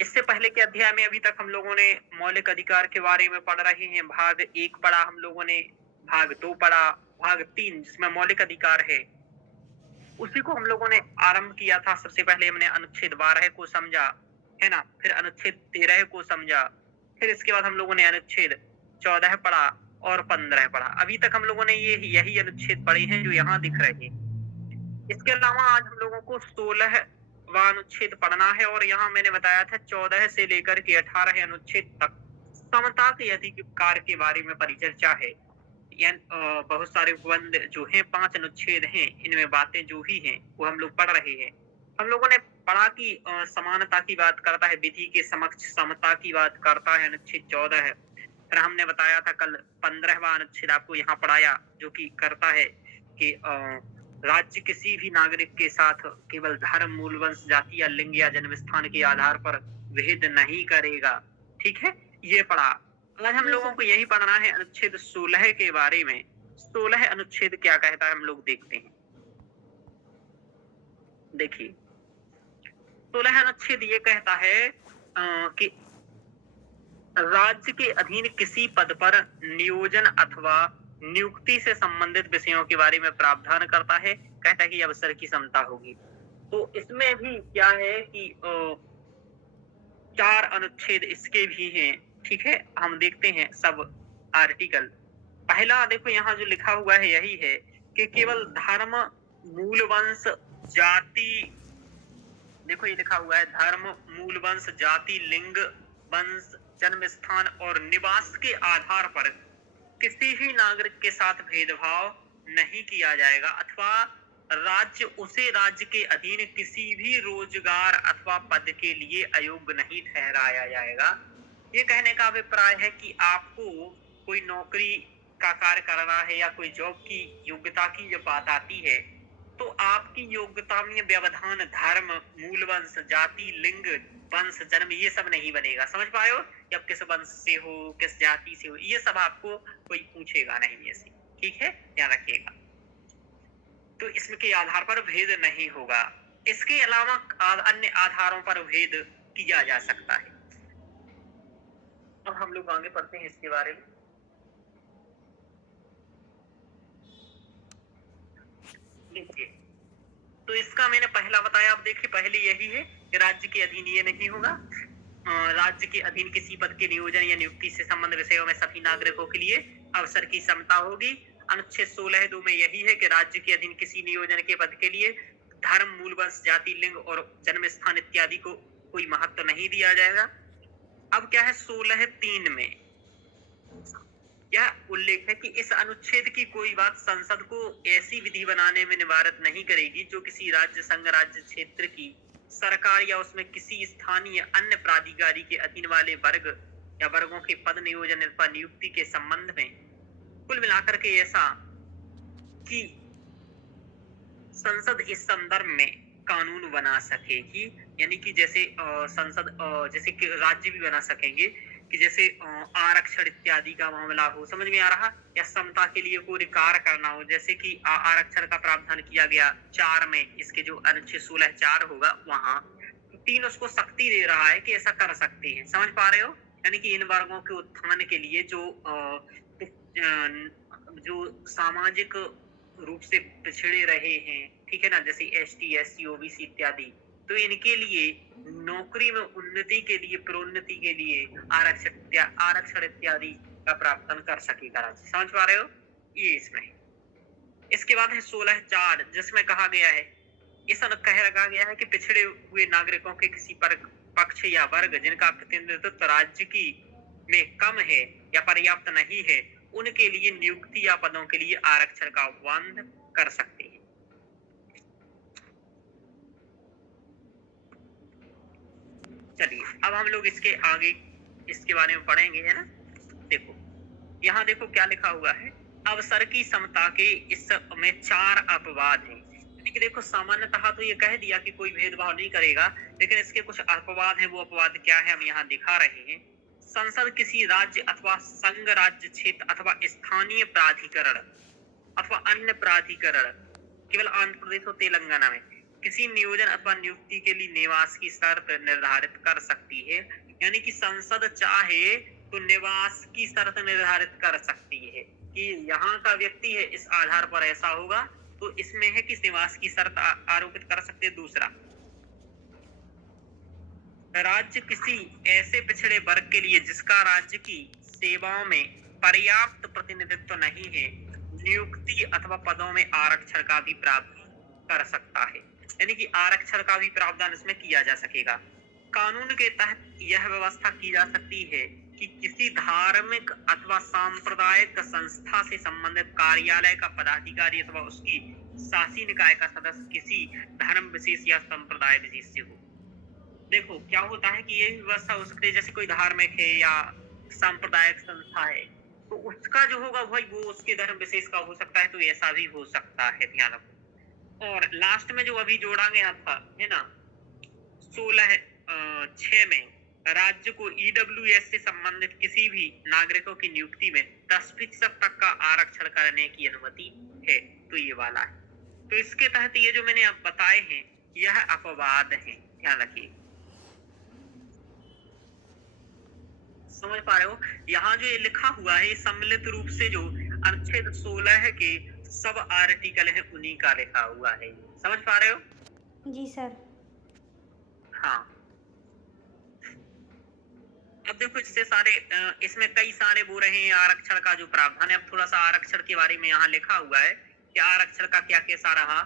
इससे पहले के अध्याय में अभी तक हम लोगों ने मौलिक अधिकार के बारे में पढ़ रहे हैं। भाग 1 पढ़ा हम लोगों ने, भाग 2 पढ़ा, भाग 3 जिसमें मौलिक अधिकार है, उसी को हम लोगों ने आरंभ किया था। सबसे पहले हमने अनुच्छेद 12 को समझा, है ना? फिर अनुच्छेद 13 को समझा, फिर इसके बाद हम लोगों ने अनुच्छेद 14 पढ़ा और 15 पढ़ा। अभी तक हम लोगों ने यही अनुच्छेद पढ़े हैं जो यहाँ दिख रहे हैं। इसके अलावा आज हम लोगों को 16वां अनुच्छेद पढ़ना है और यहाँ मैंने बताया था 14 से लेकर के 18 अनुच्छेद तक समता के अधिकार के बारे में परिचर्चा है। बहुत सारे उपबंध जो हैं, 5 अनुच्छेद हैं, इनमें बातें जो भी हैं वो हम लोग पढ़ रहे हैं। हम लोगों ने पढ़ा कि समानता की बात करता है, विधि के समक्ष समता की बात करता है अनुच्छेद 14 है। फिर हमने बताया था कल 15वां अनुच्छेद आपको यहाँ पढ़ाया, जो कि करता है कि राज्य किसी भी नागरिक के साथ केवल धर्म, मूल वंश, जाति या लिंग या जन्म स्थान के आधार पर भेद नहीं करेगा। ठीक है, ये पढ़ा। आज हम जी लोगों सर। को यही पढ़ना है अनुच्छेद 16 के बारे में। 16 अनुच्छेद क्या कहता है हम लोग देखते हैं। देखिए, 16 अनुच्छेद ये कहता है कि राज्य के अधीन किसी पद पर नियोजन अथवा नियुक्ति से संबंधित विषयों के बारे में प्रावधान करता है। कहता है कि अवसर की समता होगी। तो इसमें भी क्या है कि 4 अनुच्छेद इसके भी हैं। ठीक है, हम देखते हैं सब आर्टिकल। पहला देखो यहाँ जो लिखा हुआ है यही है कि केवल धर्म, मूल वंश, जाति, देखो ये लिखा हुआ है धर्म, मूल वंश, जाति, लिंग, वंश, जन्म स्थान और निवास के आधार पर किसी भी नागरिक के साथ भेदभाव नहीं किया जाएगा अथवा राज्य के अधीन किसी भी रोजगार अथवा पद के लिए अयोग्य नहीं ठहराया जाएगा। ये कहने का अभिप्राय है कि आपको कोई नौकरी का कार्य करना है या कोई जॉब की योग्यता की जब बात आती है, तो आपकी योग्यता में व्यवधान धर्म, मूल वंश, जाति, लिंग, वंश, जन्म ये सब नहीं बनेगा। समझ पाए हो कि आप किस वंश से हो, किस जाति से हो, ये सब आपको कोई पूछेगा नहीं ऐसे। ठीक है, ध्यान रखिएगा। तो इसके आधार पर भेद नहीं होगा। इसके अलावा अन्य आधारों पर भेद किया जा सकता है। अब हम लोग आगे पढ़ते हैं इसके बारे में। देखिए, तो इसका मैंने पहला बताया। अब देखिए, पहले यही है कि राज्य के अधीन ये नहीं होगा। राज्य के अधीन किसी पद के नियोजन या नियुक्ति से संबंध विषयों में सभी नागरिकों के लिए अवसर की समता होगी। अनुच्छेद 16(2) में यही है कि राज्य के अधीन किसी नियोजन के पद के लिए धर्म, मूल वंश, जाति, लिंग और जन्म स्थान इत्यादि को कोई महत्व नहीं दिया जाएगा। अब क्या है 16(3) में यह उल्लेख है कि इस अनुच्छेद की कोई बात संसद को ऐसी विधि बनाने में निवारित नहीं करेगी जो किसी राज्य, संघ राज्य क्षेत्र की सरकार या उसमें किसी स्थानीय अन्य प्राधिकारी के अधीन वाले वर्ग या वर्गों के पद नियोजन अथवा नियुक्ति के संबंध में कुल मिलाकर के ऐसा कि संसद इस संदर्भ में कानून बना सकेगी। यानी कि जैसे संसद जैसे कि राज्य भी बना सकेंगे कि जैसे आरक्षण इत्यादि का मामला हो, समझ में आ रहा, या समता के लिए कोई कार्य करना हो, जैसे कि आरक्षण का प्रावधान किया गया 4 में, इसके जो अनुच्छेद 16(4) होगा वहां 3 उसको शक्ति दे रहा है कि ऐसा कर सकते हैं। समझ पा रहे हो? यानी कि इन वर्गों के उत्थान के लिए जो सामाजिक रूप से पिछड़े रहे हैं, ठीक है ना, जैसे एसटी, एससी, ओबीसी इत्यादि, तो इनके लिए नौकरी में उन्नति के लिए, प्रोन्नति के लिए आरक्षण इत्यादि का प्रावधान कर सकेगा राज्य। समझ पा रहे हो? ये इसमें है। इसके बाद है 16(4) जिसमें कहा गया है, इस कह रखा गया है कि पिछड़े हुए नागरिकों के किसी पक्ष या वर्ग जिनका प्रतिनिधित्व राज्य की में कम है या पर्याप्त नहीं है, उनके लिए नियुक्ति या पदों के लिए आरक्षण का उपबंध कर सकते हैं। चलिए, अब हम लोग इसके आगे इसके बारे में पढ़ेंगे, है ना। देखो, यहाँ देखो क्या लिखा हुआ है। अवसर की समता के इसमें 4 अपवाद हैं। यानी कि देखो, सामान्यतः तो ये कह दिया कि कोई भेदभाव नहीं करेगा, लेकिन इसके कुछ अपवाद हैं। वो अपवाद क्या है हम यहाँ दिखा रहे हैं। संसद किसी राज्य अथवा संघ राज्य क्षेत्र अथवा स्थानीय प्राधिकरण अथवा अन्य प्राधिकरण, केवल आंध्र प्रदेश और तेलंगाना में, किसी नियोजन अथवा नियुक्ति के लिए निवास की शर्त निर्धारित कर सकती है। यानी कि संसद चाहे तो निवास की शर्त निर्धारित कर सकती है कि यहाँ का व्यक्ति है, इस आधार पर ऐसा होगा, तो इसमें है कि निवास की शर्त आरोपित कर सकते हैं। दूसरा, राज्य किसी ऐसे पिछड़े वर्ग के लिए जिसका राज्य की सेवाओं में पर्याप्त प्रतिनिधित्व नहीं है, नियुक्ति अथवा पदों में आरक्षण का भी प्रावधान कर सकता है। यानी कि आरक्षण का भी प्रावधान इसमें किया जा सकेगा। कानून के तहत यह व्यवस्था की जा सकती है कि किसी धार्मिक अथवा सांप्रदायिक संस्था से संबंधित कार्यालय का पदाधिकारी अथवा उसकी शासी निकाय का सदस्य किसी धर्म विशेष या संप्रदाय विशेष से हो। देखो क्या होता है कि ये व्यवस्था हो सकती है, जैसे कोई धार्मिक है या सांप्रदायिक संस्था है, तो उसका जो होगा भाई वो उसके धर्म विशेष का हो सकता है, तो ऐसा भी हो सकता है, ध्यान रखो। और लास्ट में जो अभी जोड़ा गया था है ना 16(6) में, राज्य को ईडब्ल्यूएस से संबंधित किसी भी नागरिकों की नियुक्ति में 10% तक का आरक्षण करने की अनुमति है, तो ये वाला है। तो इसके तहत ये जो मैंने अब बताए हैं यह अपवाद है, ध्यान रखिए। समझ पा रहे हो? यहाँ जो ये लिखा हुआ है सम्मिलित रूप से जो अनुच्छेद 16 के सब आर्टिकल है उन्हीं का लिखा हुआ है। समझ पा रहे हो? जी सर। हाँ, अब देखो इससे सारे इसमें कई सारे वो रहे हैं आरक्षण का जो प्रावधान है। अब थोड़ा सा आरक्षण के बारे में यहाँ लिखा हुआ है कि आरक्षण का क्या कैसा रहा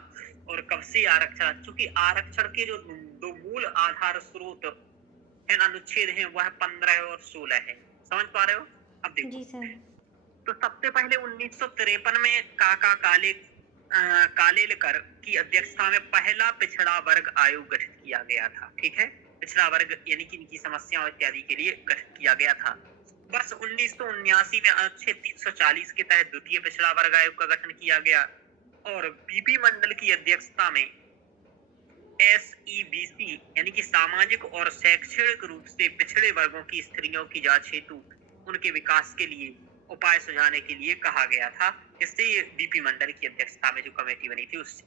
और कब से आरक्षण, चूंकि आरक्षण के जो दो मूल आधार स्रोत है ना अनुच्छेद है वह 15 और 16 है। समझ पा रहे हो? अब देखो जी सर। तो सबसे पहले 1953 में काका कालेलकर की अध्यक्षता में पहला पिछड़ा वर्ग आयोग गठित किया गया था। ठीक है, पिछड़ा वर्ग यानी कि इनकी समस्याओं इत्यादि के लिए गठित किया गया था। वर्ष 1979 में अनुच्छेद 340 के तहत द्वितीय पिछड़ा वर्ग आयोग का गठन किया गया और बीपी मंडल की अध्यक्षता में SEBC यानी कि सामाजिक और शैक्षणिक रूप से पिछड़े वर्गों की स्त्रियों की जांच हेतु उनके विकास के लिए उपाय सुझाने के लिए कहा गया था। इससे ये बीपी मंडल की अध्यक्षता में जो कमेटी बनी थी उससे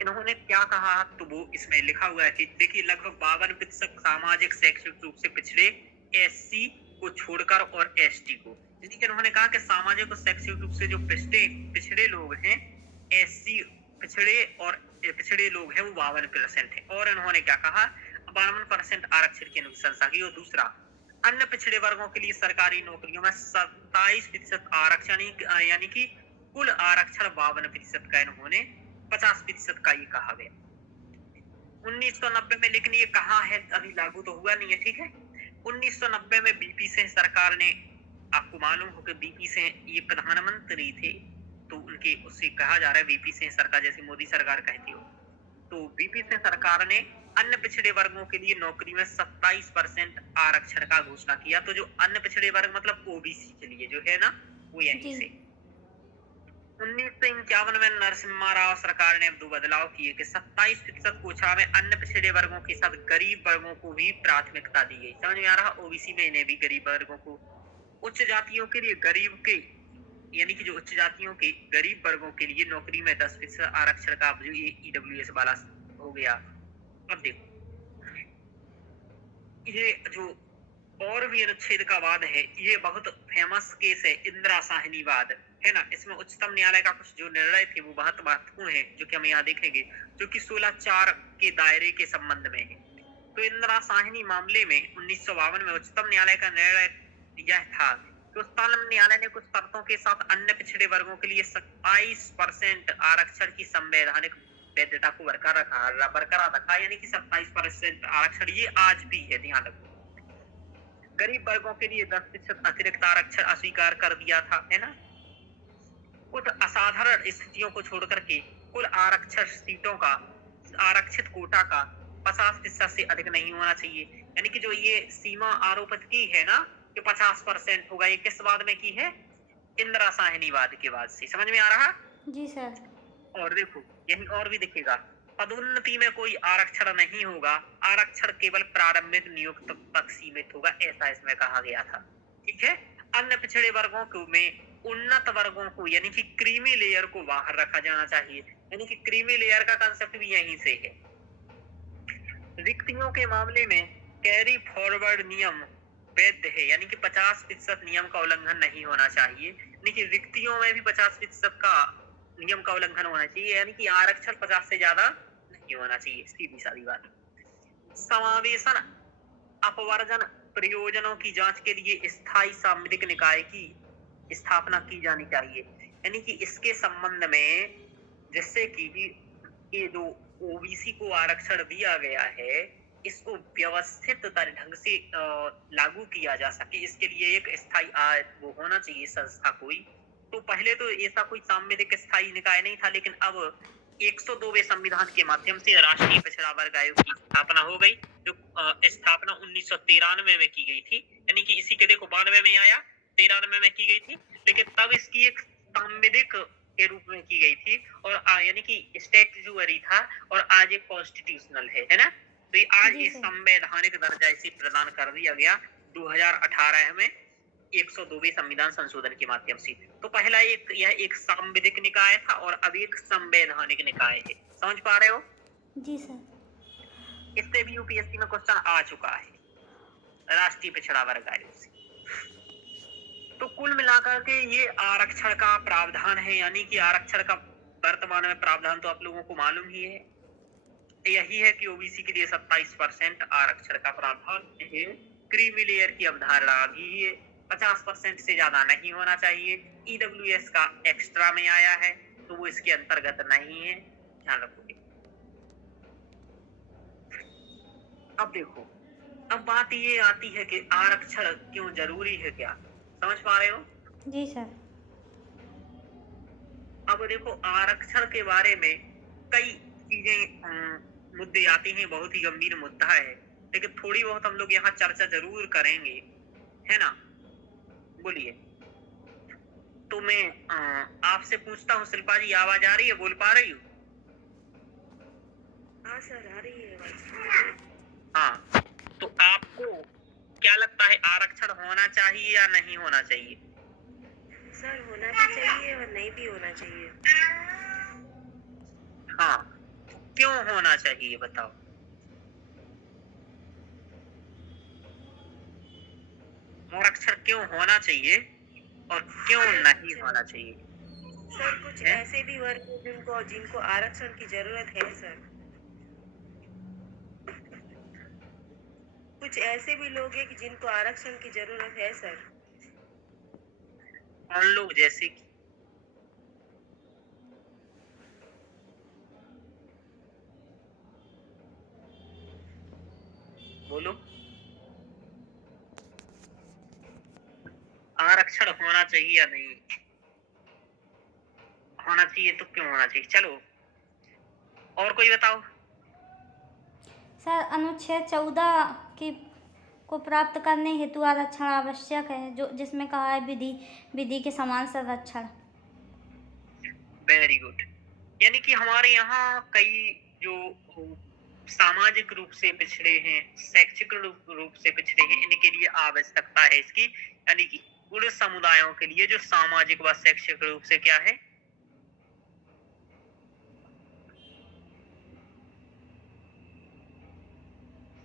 इन्होंने क्या कहा, तो वो इसमें लिखा हुआ है कि देखिए लगभग 52% सामाजिक शैक्षणिक रूप से पिछड़े SC को छोड़कर और ST को, यानी कि उन्होंने कहा कि सामाजिक और शैक्षणिक रूप से जो पिछड़े लोग हैं SC पिछड़े लोग हैं वो 52% है। और इन्होंने क्या कहा 52% आरक्षण की अनुशंसा की। और दूसरा, अन्य पिछड़े वर्गों के लिए सरकारी नौकरियों में 27% आरक्षण यानी कि कुल आरक्षण 52% का इन्होंने 50% का ये कहा गया 1990 में। लेकिन ये कहाँ है, अभी लागू तो हुआ नहीं है। ठीक है, 1990 में बीपी सिंह सरकार ने, आपको मालूम हो कि बीपी सिंह ये प्रधानमंत्री थे, तो उनके उससे कहा जा रहा है बीपी सिंह सरकार, जैसे मोदी सरकार कहती हो, तो बीपी सिंह सरकार ने अन्य पिछड़े वर्गों के लिए नौकरी में 27% आरक्षण का घोषणा किया। तो जो अन्य पिछड़े वर्ग मतलब ओबीसी के लिए जो है ना वो यहीं से 1951 में नरसिम्हा राव सरकार ने अब दो बदलाव किए कि 27% कोटा में अन्य पिछड़े वर्गों के साथ गरीब वर्गों को भी प्राथमिकता दी गई। समझ में आ रहा? ओबीसी में इन्हें भी गरीब वर्गों को, उच्च जातियों के लिए गरीब के यानी कि जो उच्च जातियों के गरीब वर्गों के लिए नौकरी में 10% आरक्षण का जो ये ईडब्ल्यूएस वाला हो गया। अब देखो ये जो और भी अनुच्छेद का वाद है, ये बहुत फेमस केस है इंदिरा साहनी वाद, है ना। इसमें उच्चतम न्यायालय का कुछ जो निर्णय थे वो बहुत महत्वपूर्ण है, जो कि हम यहाँ देखेंगे, जो कि 16(4) के दायरे के संबंध में है। तो इंदिरा साहनी मामले में 1952 में उच्चतम न्यायालय का निर्णय यह था कि उच्चतम न्यायालय ने कुछ शर्तों के साथ अन्य पिछड़े वर्गों के लिए 27% आरक्षण की संवैधानिक वैधता को बरकरार रखा, यानी कि 27% आरक्षण ये आज भी है, ध्यान रखो। गरीब वर्गों के लिए 10% अतिरिक्त आरक्षण अस्वीकार कर दिया था, है ना। कुछ असाधारण स्थितियों को छोड़कर के कुल आरक्षण सीटों का आरक्षित कोटा का 50% से अधिक नहीं होना चाहिए। यानी कि जो ये सीमा आरोपित की है ना कि 50% होगा, ये किस बाद में की है? इंदिरा साहनी वाद के बाद से। समझ में आ रहा? जी सर। और देखो यही और भी दिखेगा, पदोन्नति में कोई आरक्षण नहीं होगा, आरक्षण केवल प्रारंभिक नियुक्त तक सीमित होगा, ऐसा इसमें कहा गया था। ठीक है, अन्य पिछड़े वर्गों में उन्नत वर्गों को यानी कि क्रीमी लेयर को बाहर रखा जाना चाहिए, यानी कि क्रीमी लेयर का कंसेप्ट भी यहीं से है। रिक्तियों के मामले में कैरी फॉरवर्ड नियम वैध है, यानी कि 50% नियम का उल्लंघन नहीं होना चाहिए, यानी कि रिक्तियों में भी 50% का नियम का उल्लंघन होना चाहिए, यानी कि आरक्षण 50 से ज्यादा नहीं होना चाहिए, सीधी सादी बात। समावेशन अपवर्जन प्रयोजनों की जांच के लिए स्थायी सामरिक निकाय की स्थापना की जानी चाहिए, यानी कि इसके संबंध में जिससे कि ये जो ओबीसी को आरक्षण दिया गया है इसको व्यवस्थित ढंग से लागू किया जा सके, इसके लिए एक स्थायी वो होना चाहिए संस्था कोई। तो पहले तो ऐसा कोई सामरिक स्थायी निकाय नहीं था, लेकिन अब 102वें संविधान के माध्यम से राष्ट्रीय पिछड़ा वर्ग आयोग की स्थापना हो गई, जो स्थापना 1993 में की गई थी, यानी कि इसी के देखो 92 में आया, 93 में की गई थी, लेकिन तब इसकी एक सामविधिक के रूप में की गई थी, और यानी कि स्टैट्यूटरी था, और आज एक कॉन्स्टिट्यूशनल है ना। तो ये आज इस संवैधानिक दर्जा इसे प्रदान कर दिया गया 2018 में 102वें संविधान संशोधन के माध्यम से। तो पहला यह एक सांविधिक निकाय था और अब एक संवैधानिक निकाय है, समझ पा रहे हो? जी सर। इससे भी यूपीएससी में क्वेश्चन आ चुका है, राष्ट्रीय पिछड़ा वर्ग आयोग से। तो कुल मिलाकर के ये आरक्षण का प्रावधान है, यानी कि आरक्षण का वर्तमान में प्रावधान तो आप लोगों को मालूम ही है, यही है कि ओबीसी के लिए 27% आरक्षण का प्रावधान है। क्रीमी लेयर की अवधारणा भी है, 50% से ज्यादा नहीं होना चाहिए। ईडब्ल्यूएस का एक्स्ट्रा में आया है तो वो इसके अंतर्गत नहीं है, ध्यान रखोगे। अब देखो, अब बात ये आती है कि आरक्षण क्यों जरूरी है, क्या समझ पा रहे हो? जी सर। अब देखो, आरक्षण के बारे में कई चीजें मुद्दे आते हैं, बहुत ही गंभीर मुद्दा है, लेकिन थोड़ी बहुत हम लोग यहाँ चर्चा जरूर करेंगे, है ना। बोलिए। तो मैं आपसे पूछता हूँ, शिल्पा जी आवाज आ रही है, बोल पा रही हूँ? हाँ सर, आ रही है आवाज। हाँ, तो आपको क्या लगता है, आरक्षण होना चाहिए या नहीं होना चाहिए? सर, होना भी चाहिए और नहीं भी होना चाहिए। हाँ, क्यों होना चाहिए बताओ? आरक्षण क्यों होना चाहिए और क्यों नहीं होना चाहिए? सर, कुछ है? ऐसे भी वर्ग हैं जिनको आरक्षण की जरूरत है सर। कुछ ऐसे भी लोग हैं कि जिनको आरक्षण की जरूरत है सर। कौन लोग, जैसे कि? बोलो। आरक्षण होना चाहिए या नहीं होना चाहिए, तो क्यों होना चाहिए? चलो, और कोई बताओ। सर, अनुच्छेद 14 की को प्राप्त करने हेतु आरक्षण आवश्यक है, जो जिसमें कहा है विधि के समान संरक्षण। Very good. यानी कि हमारे यहाँ कई जो सामाजिक रूप से पिछड़े हैं, शैक्षिक रूप से पिछड़े हैं, इनके लिए आवश्यकता है इसकी, यानी कि उन समुदायों के लिए जो सामाजिक व शैक्षिक रूप से क्या है,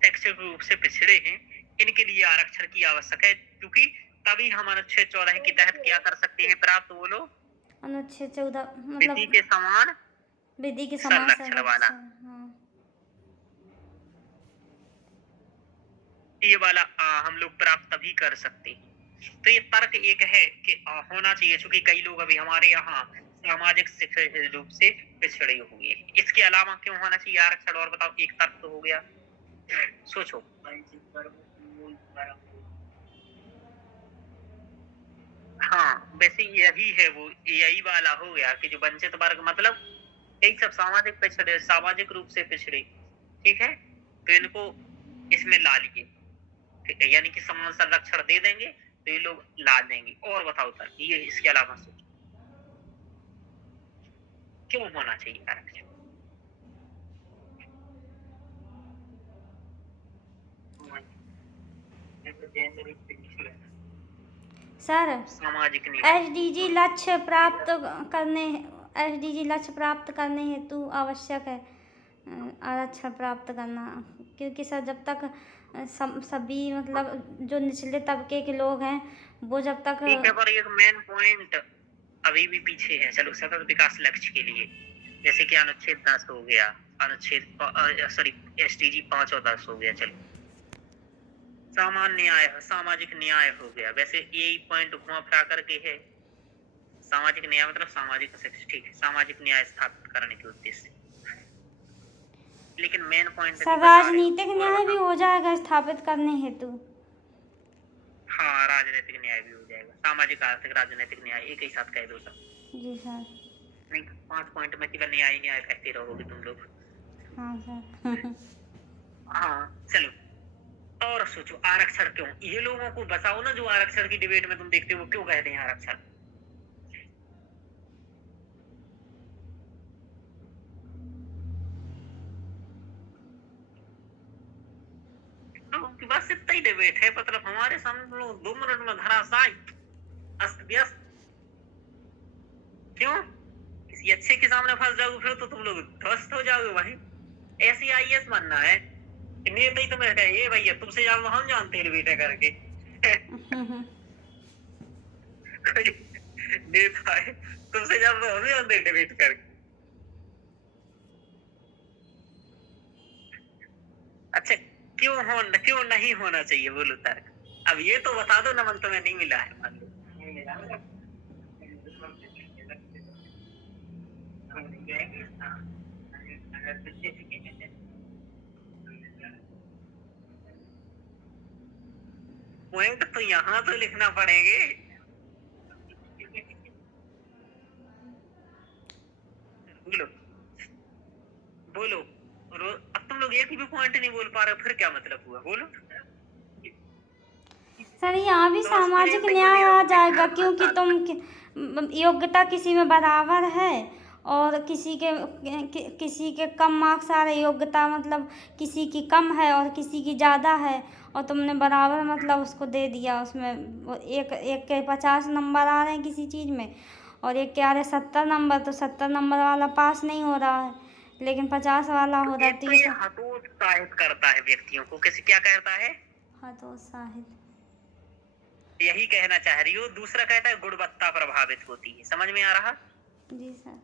शैक्षिक रूप से पिछड़े हैं, इनके लिए आरक्षण की आवश्यक है, क्योंकि तभी हम अनुच्छेद 14 के तहत क्या कर सकते हैं प्राप्त, बोलो? अनुच्छेद 14 विधि मतलब के समान विधि के समान संरक्षण वाला, हाँ। ये वाला हम लोग प्राप्त तभी कर सकते हैं। तो ये तर्क एक है कि होना चाहिए, क्योंकि कई लोग अभी हमारे यहाँ सामाजिक रूप से पिछड़े हुए हैं। इसके अलावा क्यों होना चाहिए आरक्षण, और बताओ? एक तर्क तो हो गया, सोचो। हाँ, वैसे यही है, वो यही वाला हो गया कि जो वंचित वर्ग, मतलब यही सब सामाजिक पिछड़े, सामाजिक रूप से पिछड़े, ठीक है, तो इनको इसमें ला लिए, यानी कि समान संरक्षण दे देंगे तो ये लोग ला देंगे। और बताओ सर, ये इसके अलावा सोचो क्यों होना चाहिए आरक्षण? सर सामाजिक न्याय। एसडीजी लक्ष्य प्राप्त करने एसडीजी लक्ष्य प्राप्त करने हेतु आवश्यक है आरक्षण प्राप्त करना, क्योंकि सर जब तक सभी मतलब जो निचले तबके के लोग हैं वो जब तक ठीक है, पर एक मेन पॉइंट अभी भी पीछे है। चलो, सतत विकास लक्ष्य के लिए जैसे कि अनुच्छेद 10 हो गया, अनुच्छेद सॉरी एसडीजी 5 और 10 हो गया। चलो, सामान्य न्याय, सामाजिक न्याय हो गया। वैसे यही पॉइंट घुमा फिरा करके है। सामाजिक न्याय मतलब सामाजिक सेक्स, ठीक है, सामाजिक न्याय स्थापित करने के उद्देश्य से। लेकिन मेन पॉइंट सर राजनीतिक न्याय भी हो जाएगा स्थापित करने हेतु। हाँ, राजनीतिक न्याय भी हो जाएगा। सामाजिक, आर्थिक, राजनीतिक न्याय एक ही साथ कह दो सब। जी सर। नहीं, 5 पॉइंट में केवल न्याय न्याय कहते रहोगे तुम लोग। हाँ सर। हाँ, चलो और सोचो, आरक्षण क्यों? ये लोगों को बताओ ना, जो आरक्षण की डिबेट में तुम देखते हो, क्यों कहते हैं आरक्षण? तो बस इतना ही डिबेट है, मतलब हमारे सामने तुम लोग 2 मिनट में धराशायी अस्त व्यस्त। क्यों? किसी अच्छे के सामने फंस जाओगे फिर तो तुम लोग ध्वस्त हो जाओगे। वही ऐसी आईएएस बनना है, नेता ही तुम्हें कहे ये भैया तुमसे ज्यादा हम जानते हैं डिबेट करके। कोई नेता है तुमसे ज्यादा हम जानते हैं डिबेट करके। अच्छा, क्यों नहीं होना चाहिए, बोलो तर्क। अब ये तो बता दो, नमन तुम्हें नहीं मिला है मान लो। पॉइंट तो यहाँ तो लिखना पड़ेंगे। बोलो बोलो, अब तुम लोग एक भी पॉइंट नहीं बोल पा रहे, फिर क्या मतलब हुआ? बोलो सर यहाँ भी सामाजिक न्याय आ जाएगा, क्योंकि तुम योग्यता किसी में बराबर है और किसी के कम मार्क्स आ रहे, योग्यता मतलब किसी की कम है और किसी की ज़्यादा है, और तुमने बराबर मतलब उसको दे दिया। उसमें एक के 50 नंबर आ रहे हैं किसी चीज़ में और एक के आ रहे 70 नंबर, तो 70 नंबर वाला पास नहीं हो रहा है लेकिन 50 वाला हो रहा है। तो ये हतोत्साहित करता है व्यक्तियों को। किसी क्या कहता है? हतोत्साहित। यही कहना चाह रही हो। दूसरा कहता है गुणवत्ता प्रभावित होती है। समझ में आ रहा? जी सर।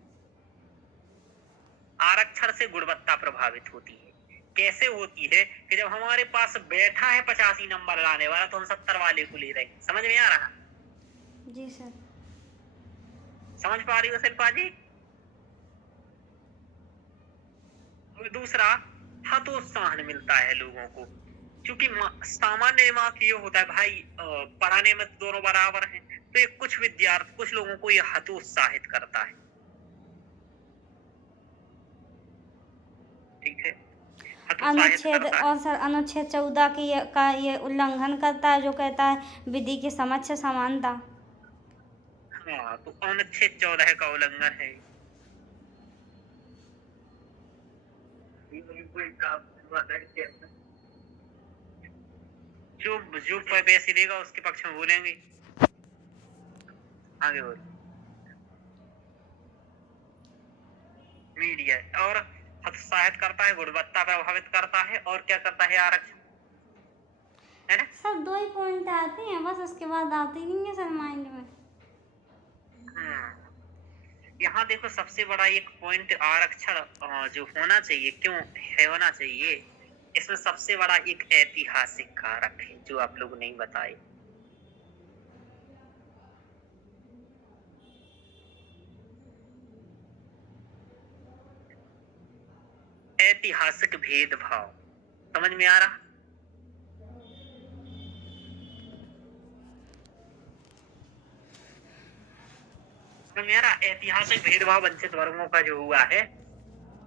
आरक्षण से गुणवत्ता प्रभावित होती है। कैसे होती है? कि जब हमारे पास बैठा है 85 नंबर लाने वाला तो हम 70 वाले को ले रहे हैं। समझ में आ रहा? जी सर। समझ पा रही हो शिल्पा जी? दूसरा, हतोत्साहन मिलता है लोगों को, क्योंकि सामान्य दिमाग ये होता है भाई पढ़ाने में तो दोनों बराबर हैं, तो ये कुछ लोगों को ये हतोत्साहित करता है। ठीक है, अनुच्छेद और सर अनुच्छेद 14 का ये उल्लंघन करता है, जो कहता है विधि के समक्ष समानता। हाँ, तो अनुच्छेद 14 का उल्लंघन है। जो पैसे देगा उसके पक्ष में बोलेंगे। आगे बोलो। मीडिया और हतोत्साहित करता है, गुणवत्ता प्रभावित करता है, और क्या करता है? आरक्षण, है ना? सर 2 ही पॉइंट आते हैं बस, उसके बाद आते ही नहीं है सर माइंड में। यहाँ देखो, सबसे बड़ा एक पॉइंट आरक्षण जो होना चाहिए, क्यों है होना चाहिए, इसमें सबसे बड़ा एक ऐतिहासिक कारक है जो आप लोग नहीं बताए। ऐतिहासिक भेदभाव। समझ में आ रहा? मेरा ऐतिहासिक भेदभाव वंचित वर्गों का जो हुआ है,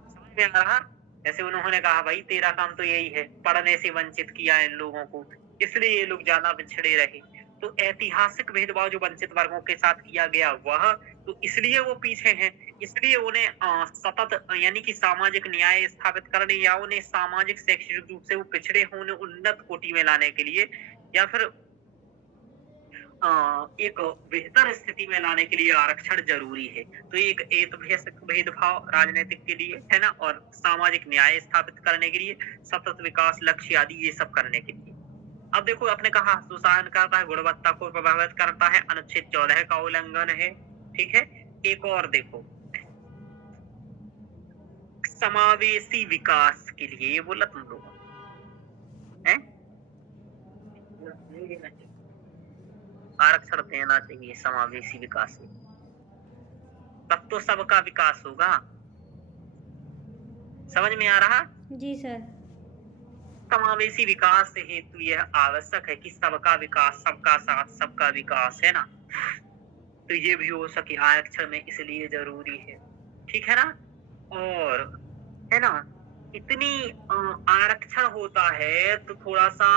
समझ में आ रहा? जैसे उन्होंने कहा भाई तेरा काम तो यही है, पढ़ने से वंचित किया इन लोगों को, इसलिए ये लोग ज्यादा पिछड़े रहे। तो ऐतिहासिक भेदभाव जो वंचित वर्गों के साथ किया गया वह, तो इसलिए वो पीछे हैं, इसलिए उन्हें सतत यानी कि सामाजिक न्याय स्थापित करने या उन्हें सामाजिक शैक्षिक रूप से वो पिछड़े होने उन्नत कोटि में लाने के लिए, या फिर एक बेहतर स्थिति में लाने के लिए आरक्षण जरूरी है। तो एक भेदभाव राजनीतिक के लिए है ना, और सामाजिक न्याय स्थापित करने के लिए, सतत विकास लक्ष्य आदि ये सब करने के लिए। अब देखो आपने कहा सुशासन करता है, गुणवत्ता को प्रभावित करता है, अनुच्छेद 14 का उल्लंघन है, ठीक है। एक और देखो, समावेशी विकास के लिए ये बोला तुम लोग है, आरक्षण देना चाहिए समावेशी विकास में, तब तो सबका विकास होगा। समझ में आ रहा? जी सर। समावेशी विकास हेतु यह आवश्यक है कि सबका विकास, सबका साथ, सबका विकास, है ना। तो ये भी हो सके आरक्षण में, इसलिए जरूरी है, ठीक है ना। और है ना, इतनी आरक्षण होता है तो थोड़ा सा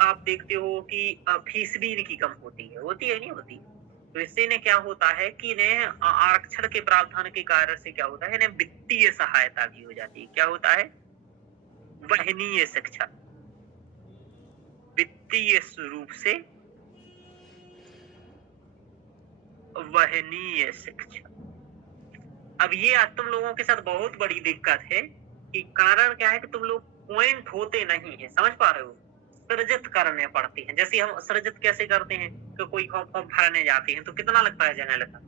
आप देखते हो कि फीस भी इनकी कम होती है नहीं होती। तो इससे इन्हें क्या होता है कि इन्हें आरक्षण के प्रावधान के कारण से क्या होता है, इन्हें वित्तीय सहायता भी हो जाती है। क्या होता है? वहनीय शिक्षा, वित्तीय रूप से वहनीय शिक्षा। अब ये तुम लोगों के साथ बहुत बड़ी दिक्कत है कि कारण क्या है कि तुम लोग पॉइंट होते नहीं है, समझ पा रहे हो, सृजित करने पड़ते हैं। जैसे हम सृजित कैसे करते हैं, तो कोई फॉर्म भरने जाते हैं तो कितना लगता है जनरल का?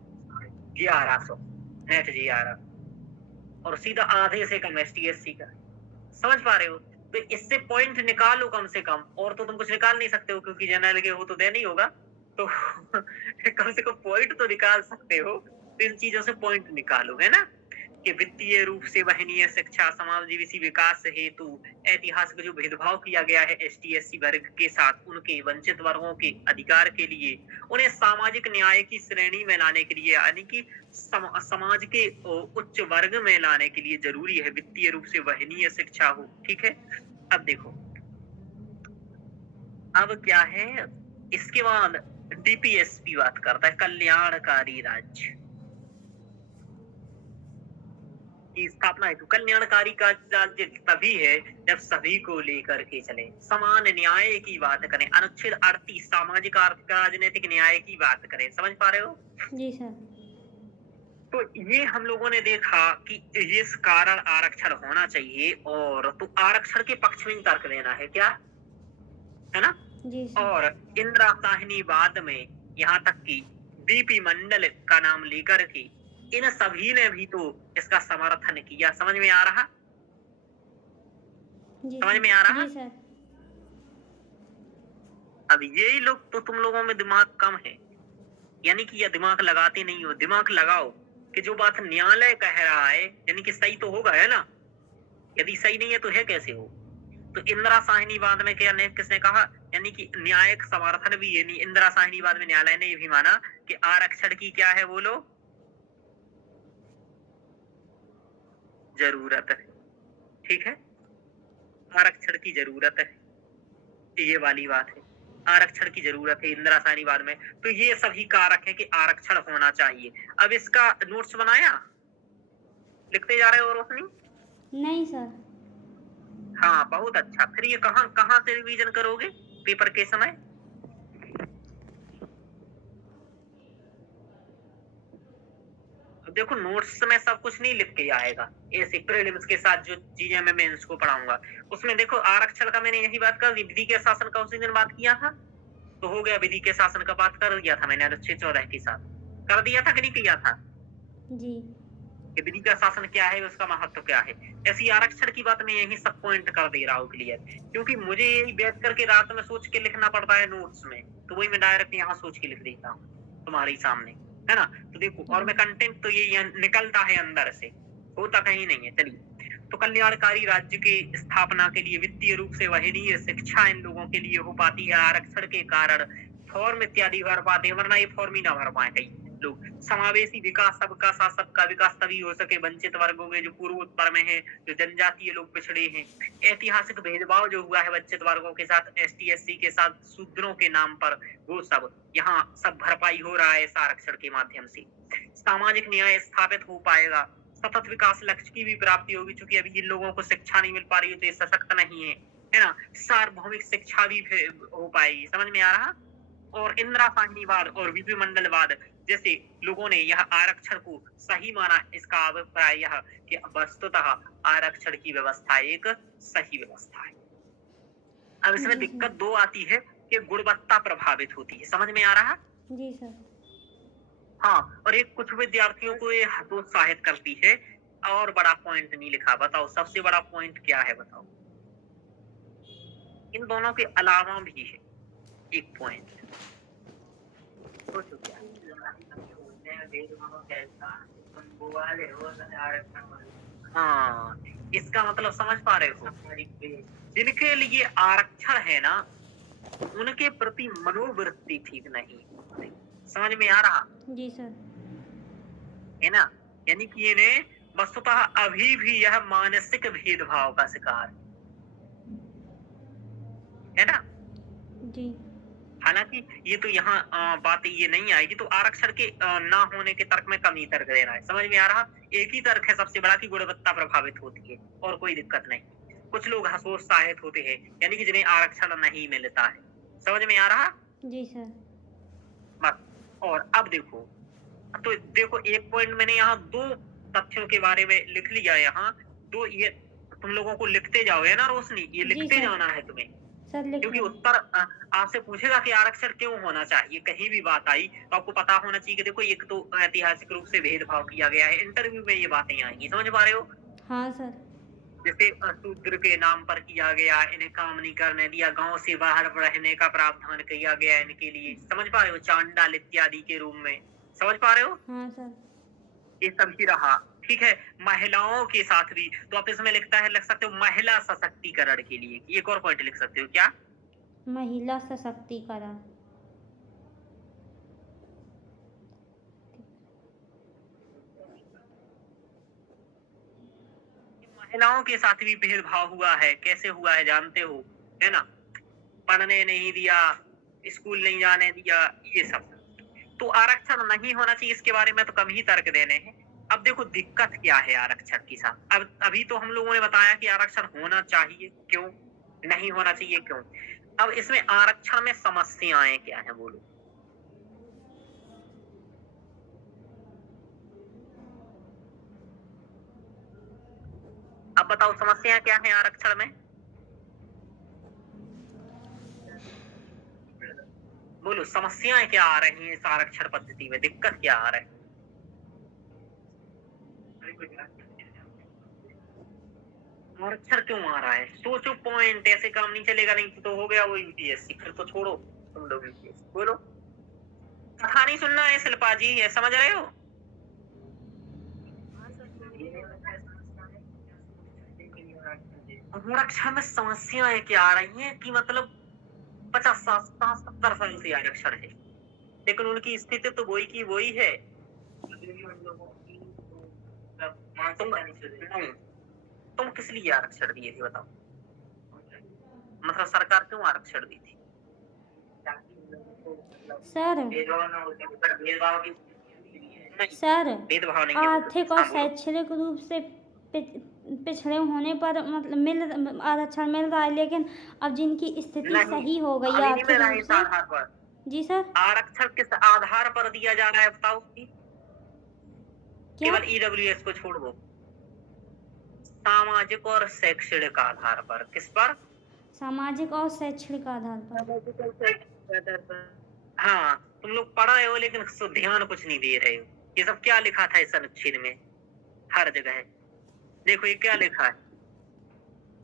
1100 नेट 11, और सीधा आधे से कम ST/SC का, समझ पा रहे हो। तो इससे पॉइंट निकालो कम से कम, और तो तुम कुछ निकाल नहीं सकते हो क्योंकि जनरल के हो तो दे नहीं होगा, तो कम से कम पॉइंट तो निकाल सकते हो। तो इन चीजों से पॉइंट निकालो, है ना, कि वित्तीय रूप से वहनीय शिक्षा, समावेशी विकास हेतु ऐतिहासिक जो भेदभाव किया गया है ST/SC वर्ग के साथ, उनके वंचित वर्गों के अधिकार के लिए, उन्हें सामाजिक न्याय की श्रेणी में लाने के लिए, यानी कि समाज के उच्च वर्ग में लाने के लिए जरूरी है वित्तीय रूप से वहनीय शिक्षा हो, ठीक है। अब देखो, अब क्या है, इसके बाद DPSP बात करता है, कल्याणकारी राज्य की स्थापना हेतु। कल्याणकारी का राज्य तभी है जब सभी को लेकर के चले, समान न्याय की बात करें, अनुच्छेद 38 सामाजिक आर्थिक राजनीतिक न्याय की बात करें, समझ पा रहे हो? जी सर। तो ये हम लोगों ने देखा कि इस कारण आरक्षण होना चाहिए, और तो आरक्षण के पक्ष में तर्क देना है, क्या है ना। जी सर। और इंदिरा साहनीवाद में यहाँ तक कि BP मंडल का नाम लेकर के इन सभी ने भी तो इसका समर्थन किया। समझ में आ रहा? जी समझ सर। में आ रहा? जी सर। अब यही लोग तो, तुम लोगों में दिमाग कम है, यानी कि यह दिमाग लगाते नहीं हो। दिमाग लगाओ कि जो बात न्यायालय कह रहा है यानी कि सही तो होगा, है ना। यदि सही नहीं है तो है कैसे हो? तो इंदिरा साहनीवाद में क्या किसने कहा, यानी कि न्यायिक समर्थन भी है नहीं। इंदिरा साहनीवाद में न्यायालय ने ये भी माना कि आरक्षण की क्या है, बोलो, जरूरत है, ठीक है, आरक्षण की जरूरत है, ये वाली बात है, आरक्षण की जरूरत है इंदिरा साहनीवाद में। तो ये सभी कारक है कि आरक्षण होना चाहिए। अब इसका नोट्स बनाया, लिखते जा रहे हो रोशनी? नहीं सर। हाँ, बहुत अच्छा। फिर ये कहाँ से रिवीजन करोगे पेपर के समय? देखो, नोट्स में सब कुछ नहीं लिख के आएगा, ऐसे प्रीलिम्स के साथ जो चीजें मैं मेंस को पढ़ाऊंगा उसमें देखो, आरक्षण का मैंने यही बात कर, विधि के शासन का उसी दिन बात किया था, तो हो गया। विधि के शासन का बात कर दिया था मैंने, अनुच्छेद 14 के साथ कर दिया था कि नहीं किया था? जी। कि विधि का शासन क्या है, उसका महत्व क्या है। ऐसी आरक्षण की बात मैं यही सब पॉइंट कर दे रहा हूँ क्लियर, क्योंकि मुझे यही बैठ करके रात में सोच के लिखना पड़ता है नोट्स में, तो वही मैं डायरेक्ट यहाँ सोच के लिख देता हूँ तुम्हारे सामने, है ना। तो देखो, और मैं कंटेंट तो ये निकलता है अंदर से, होता कहीं नहीं है। चलिए, तो कल्याणकारी राज्य की स्थापना के लिए वित्तीय रूप से वहनीय शिक्षा इन लोगों के लिए हो पाती है आरक्षण के कारण। फॉर्म इत्यादि भर पाते हैं, वरना ये फॉर्म ही ना भर पाए कई लोग। समावेशी विकास, सबका साथ सबका विकास तभी हो सके वंचित वर्गों में, जो पूर्वोत्तर में है, जो जनजातीय लोग पिछड़े हैं। ऐतिहासिक भेदभाव जो हुआ है वंचित वर्गों के साथ, ST/SC के साथ, शूद्रों के नाम पर, वो सब यहाँ सब भरपाई हो रहा है इस आरक्षण के माध्यम से। सामाजिक न्याय स्थापित हो पाएगा, सतत विकास लक्ष्य की भी प्राप्ति होगी, क्योंकि अभी इन लोगों को शिक्षा नहीं मिल पा रही है तो ये सशक्त नहीं है ना। सार्वभौमिक शिक्षा भी हो पाएगी, समझ में आ रहा। और इंदिराशाहीवाद और विधिमंडलवाद जैसे लोगों ने यह आरक्षण को सही माना। इसका अभिप्राय यह कि वस्तुतः आरक्षण की व्यवस्था एक सही व्यवस्था है। अब इसमें जी दिक्कत सर। दो आती है कि गुणवत्ता प्रभावित होती है। समझ में आ रहा? जी सर। हाँ, और एक कुछ विद्यार्थियों को ये हतोत्साहित करती है। और बड़ा पॉइंट नहीं लिखा, बताओ सबसे बड़ा पॉइंट क्या है बताओ। इन दोनों के अलावा भी है एक पॉइंट, सोचो क्या है? हाँ, इसका मतलब समझ पा रहे हो? जिनके लिए आरक्षण है ना, उनके प्रति मनोवृत्ति ठीक नहीं। समझ में आ रहा जी सर। है ना? यानी कि इन्हें वस्तुतः अभी भी यह मानसिक भेदभाव का शिकार है ना? जी। हालांकि ये तो यहाँ बात ये नहीं आएगी, तो आरक्षण के ना होने के तर्क में कम ही तर्क दे रहा है। समझ में आ रहा? एक ही तर्क है सबसे बड़ा कि गुणवत्ता प्रभावित होती है और कोई दिक्कत नहीं। कुछ लोग हतोत्साहित होते हैं, यानी कि जिन्हें आरक्षण नहीं मिलता है। समझ में आ रहा? जी सर। बस। और अब देखो, तो देखो एक पॉइंट मैंने यहाँ दो तथ्यों के बारे में लिख लिया। यहाँ दो, ये तुम लोगों को लिखते जाओगे ना रोशनी, ये जी लिखते सर। जाना है तुम्हें, सर लिख क्योंकि रहे हैं। उत्तर आपसे पूछेगा कि आरक्षण क्यों होना चाहिए। कहीं भी बात आई तो आपको पता होना चाहिए कि देखो एक तो ऐतिहासिक रूप से भेदभाव किया गया है। इंटरव्यू में ये बातें आएंगी, समझ पा रहे हो? हाँ सर। जैसे शूद्र के नाम पर किया गया, इन्हें काम नहीं करने दिया, गांव से बाहर रहने का प्रावधान किया गया इनके लिए। समझ पा रहे हो? चांडाल इत्यादि के रूप में। समझ पा रहे हो? हाँ सर। ये सब ही रहा। ठीक है, महिलाओं के साथ भी तो आप इसमें लिख सकते हो महिला सशक्तिकरण के लिए। एक और पॉइंट लिख सकते हो क्या? महिला सशक्तिकरण। महिलाओं के साथ भी भेदभाव हुआ है। कैसे हुआ है जानते हो, है ना? पढ़ने नहीं दिया, स्कूल नहीं जाने दिया, ये सब। तो आरक्षण नहीं होना चाहिए, इसके बारे में तो कम ही तर्क देने हैं। अब देखो दिक्कत क्या है आरक्षण के साथ। अब अभी तो हम लोगों ने बताया कि आरक्षण होना चाहिए क्यों, नहीं होना चाहिए क्यों। अब इसमें आरक्षण में समस्याएं क्या है बोलो। अब बताओ समस्याएं क्या है आरक्षण में, बोलो समस्याएं क्या आ रही हैं इस आरक्षण पद्धति में, दिक्कत क्या आ रहा है? आरक्षण क्यों आ रहा है? सोचो पॉइंट, ऐसे काम नहीं चलेगा। नहीं तो हो गया वो यूपीएससी, फिर तो छोड़ो तुम लोग यूपीएससी। बोलो, कथा नहीं सुनना है शिल्पा जी, ये समझ रहे हो? आरक्षण में समस्याएं क्या आ रही हैं कि मतलब 50-60-70 साल से आरक्षण है, लेकिन उनकी स्थिति तो वही की वही है। तुम किस लिए आरक्षण दिए थे बताओ? मतलब सरकार क्यों आरक्षण दी थी? सर सर भेदभाव नहीं है। आर्थिक और हाँ, बोलो। शैक्षणिक रूप से पिछड़े होने पर मतलब आरक्षण मिल रहा है, लेकिन अब जिनकी स्थिति नहीं, सही हो गई अभी नहीं आर्थिक मिल रहा है रूप इस से। आधार पर। जी सर। आरक्षण किस आधार पर दिया जा रहा है बताओ? क्या? केवल ईडब्ल्यूएस को छोड़ दो, सामाजिक और शैक्षणिक आधार पर। किस पर? सामाजिक और शैक्षणिक आधार पर। हाँ, तुम लोग पढ़ रहे हो लेकिन ध्यान कुछ नहीं दे रहे हो। ये सब क्या लिखा था इस अनुच्छेद में? हर जगह देखो ये क्या लिखा है,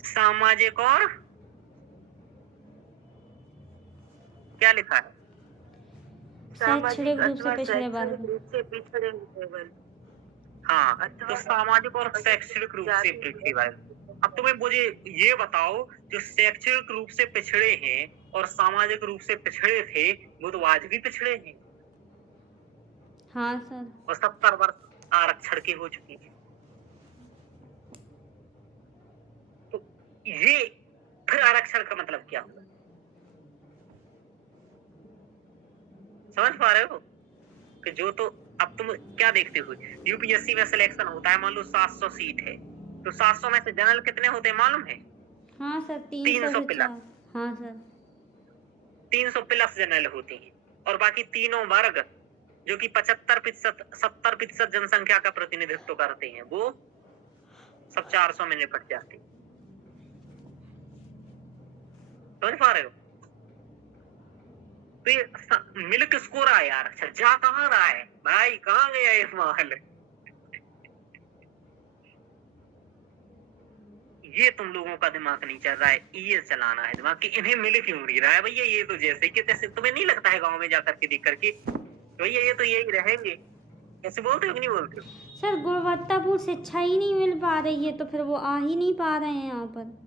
सामाजिक और क्या लिखा है? शैक्षणिक रूप से पिछड़े वर्ग। हाँ, तो सामाजिक और शैक्षणिक रूप से पिछड़े वर्ग। अब तुम्हें मुझे ये बताओ, जो शैक्षणिक रूप से पिछड़े हैं और सामाजिक रूप से पिछड़े थे, वो तो आज भी पिछड़े हैं। हाँ सर। और 70 वर्ष आरक्षण के हो चुके हैं। तो ये फिर आरक्षण का मतलब क्या हुआ? समझ पा रहे हो कि जो तो अब तुम क्या देखते हो, यूपीएससी में सिलेक्शन होता है, मान लो 700 सीट है, तो 700 में से जनरल कितने होते हैं मालूम है? हाँ सर 300 से प्लस। 4। हाँ सर 300 प्लस जनरल होते हैं। और बाकी तीनों वर्ग जो कि 75% 70% जनसंख्या का प्रतिनिधित्व करते हैं, वो सब 400 में निपट जाते हैं। समझ पा रहे हो? तो ये मिल किसको रहा है यार? अच्छा, जा कहाँ रहा है भाई? कहाँ गया ये माहौल? ये तुम लोगों का दिमाग नहीं चल रहा है, ये चलाना है दिमाग कि इन्हें मिल क्यों नहीं रहा है भैया। ये तो जैसे कि तैसे, तुम्हें नहीं लगता है गांव में जाकर के देख करके भैया ये तो यही रहेंगे? ऐसे बोलते हो कि नहीं बोलते हो? सर गुणवत्तापूर्ण शिक्षा ही नहीं मिल पा रही है तो फिर वो आ ही नहीं पा रहे हैं यहाँ पर।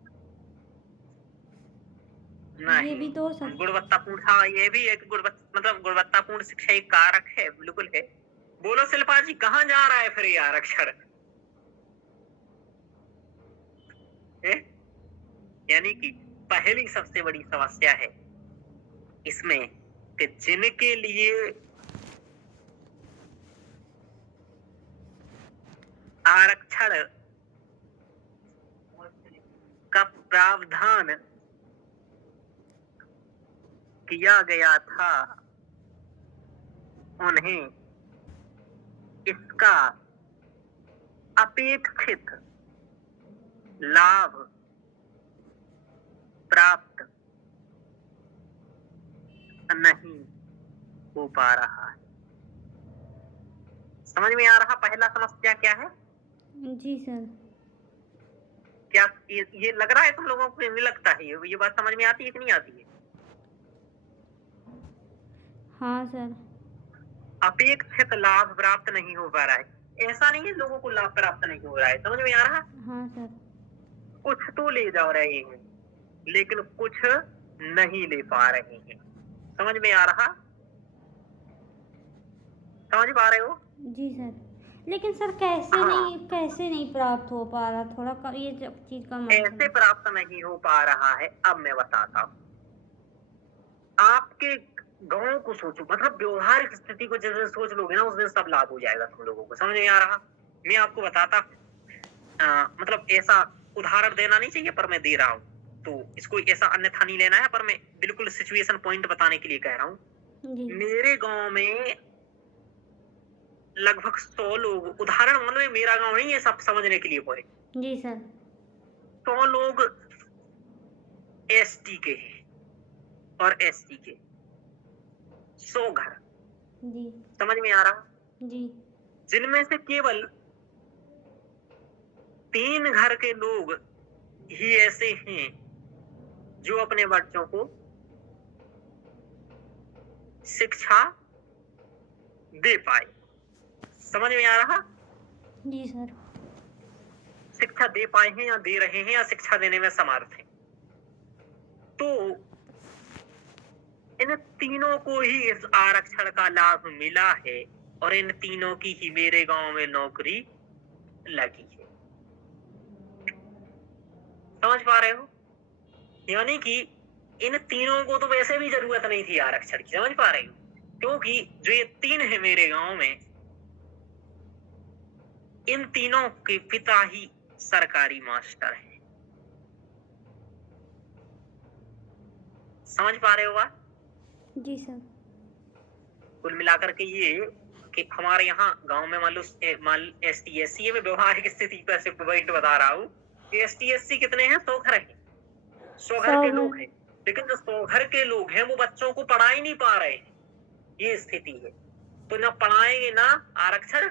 ये भी तो नहीं, गुणवत्तापूर्ण, हाँ ये भी एक मतलब गुणवत्तापूर्ण शिक्षा एक कारक है, बिल्कुल है। बोलो शिल्पा जी, कहाँ जा रहा है फिर ये आरक्षण? यानी कि पहली सबसे बड़ी समस्या है इसमें कि जिनके लिए आरक्षण का प्रावधान किया गया था, उन्हें इसका अपेक्षित लाभ प्राप्त नहीं हो पा रहा है। समझ में आ रहा पहला समस्या क्या है? जी सर। क्या ये लग रहा है तुम लोगों को? नहीं लगता है? ये बात समझ में आती है कि नहीं आती है? हाँ सर। अपेक्षित लाभ प्राप्त नहीं हो पा रहा है, ऐसा नहीं है लोगों को लाभ प्राप्त नहीं हो रहा है। समझ में आ रहा? हाँ सर। कुछ तो ले जा रहे हैं लेकिन कुछ नहीं ले पा रहे हैं। समझ में आ रहा? समझ पा रहे हो? जी सर। लेकिन सर कैसे हाँ। कैसे नहीं प्राप्त हो पा रहा? थोड़ा ये चीज का ऐसे प्राप्त नहीं हो पा रहा है, अब मैं बताता हूँ। आपके गांव को सोचो, मतलब व्यवहारिक स्थिति को जैसे सोच लोगे ना, उस दिन सब लाभ हो जाएगा तुम लोगों को। समझ में आ रहा? मैं आपको बताता, मतलब ऐसा उदाहरण देना नहीं चाहिए पर मैं दे रहा हूँ, तो इसको ऐसा अन्यथा नहीं लेना है, पर मैं बिल्कुल सिचुएशन पॉइंट बताने के लिए कह रहा हूँ। मेरे गांव में लगभग 100 लोग, उदाहरण मतलब मेरा गांव नहीं, ये सब समझने के लिए बोले। जी सर। 100 लोग एसटी के हैं और एसटी के 100 घर। जी। समझ में आ रहा? जी। जिनमें से केवल 3 घर के लोग ही ऐसे हैं जो अपने बच्चों को शिक्षा दे पाए। समझ में आ रहा? जी सर। शिक्षा दे पाए हैं या दे रहे हैं या शिक्षा देने में समर्थ हैं। तो इन तीनों को ही इस आरक्षण का लाभ मिला है और इन तीनों की ही मेरे गांव में नौकरी लगी है। समझ पा रहे हो? यानी कि इन तीनों को तो वैसे भी जरूरत नहीं थी आरक्षण की। समझ पा रहे हो? क्योंकि जो ये 3 है मेरे गांव में, इन तीनों के पिता ही सरकारी मास्टर हैं। समझ पा रहे हो बात? जी सर। कुल मिलाकर के ये कि हमारे यहाँ गांव में मान लो एसटी एससी, में व्यवहारिक स्थिति पर से पॉइंट बता रहा हूँ कि एसटी एससी कितने हैं? 100 घर हैं, 100 घर के लोग हैं, लेकिन जो 100 घर के लोग हैं वो बच्चों को पढ़ा ही नहीं पा रहे हैं। ये स्थिति है। तो ना पढ़ाएंगे ना आरक्षण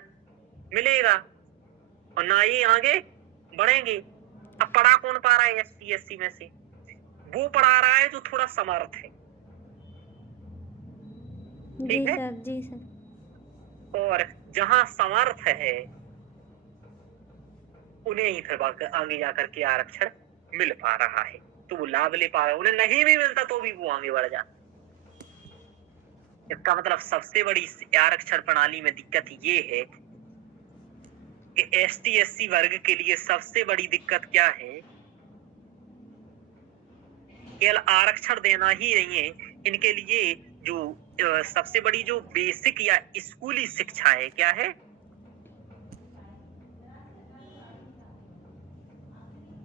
मिलेगा और ना ही आगे बढ़ेंगे। अब पढ़ा कौन पा रहा है एसटी एससी में से? वो पढ़ा रहा है जो थोड़ा समर्थ है। जी सर। जी सर। और जहां समर्थ है उन्हें ही फिर आगे जाकर के आरक्षण मिल पा रहा है, तो वो लाभ ले पा रहे हैं। उन्हें नहीं भी मिलता तो भी वो आगे बढ़ जाता। इसका मतलब सबसे बड़ी आरक्षण प्रणाली में दिक्कत ये है कि एसटी एससी वर्ग के लिए सबसे बड़ी दिक्कत क्या है? केवल आरक्षण देना ही नहीं है, इनके लिए जो सबसे बड़ी जो बेसिक या स्कूली शिक्षा है, क्या है?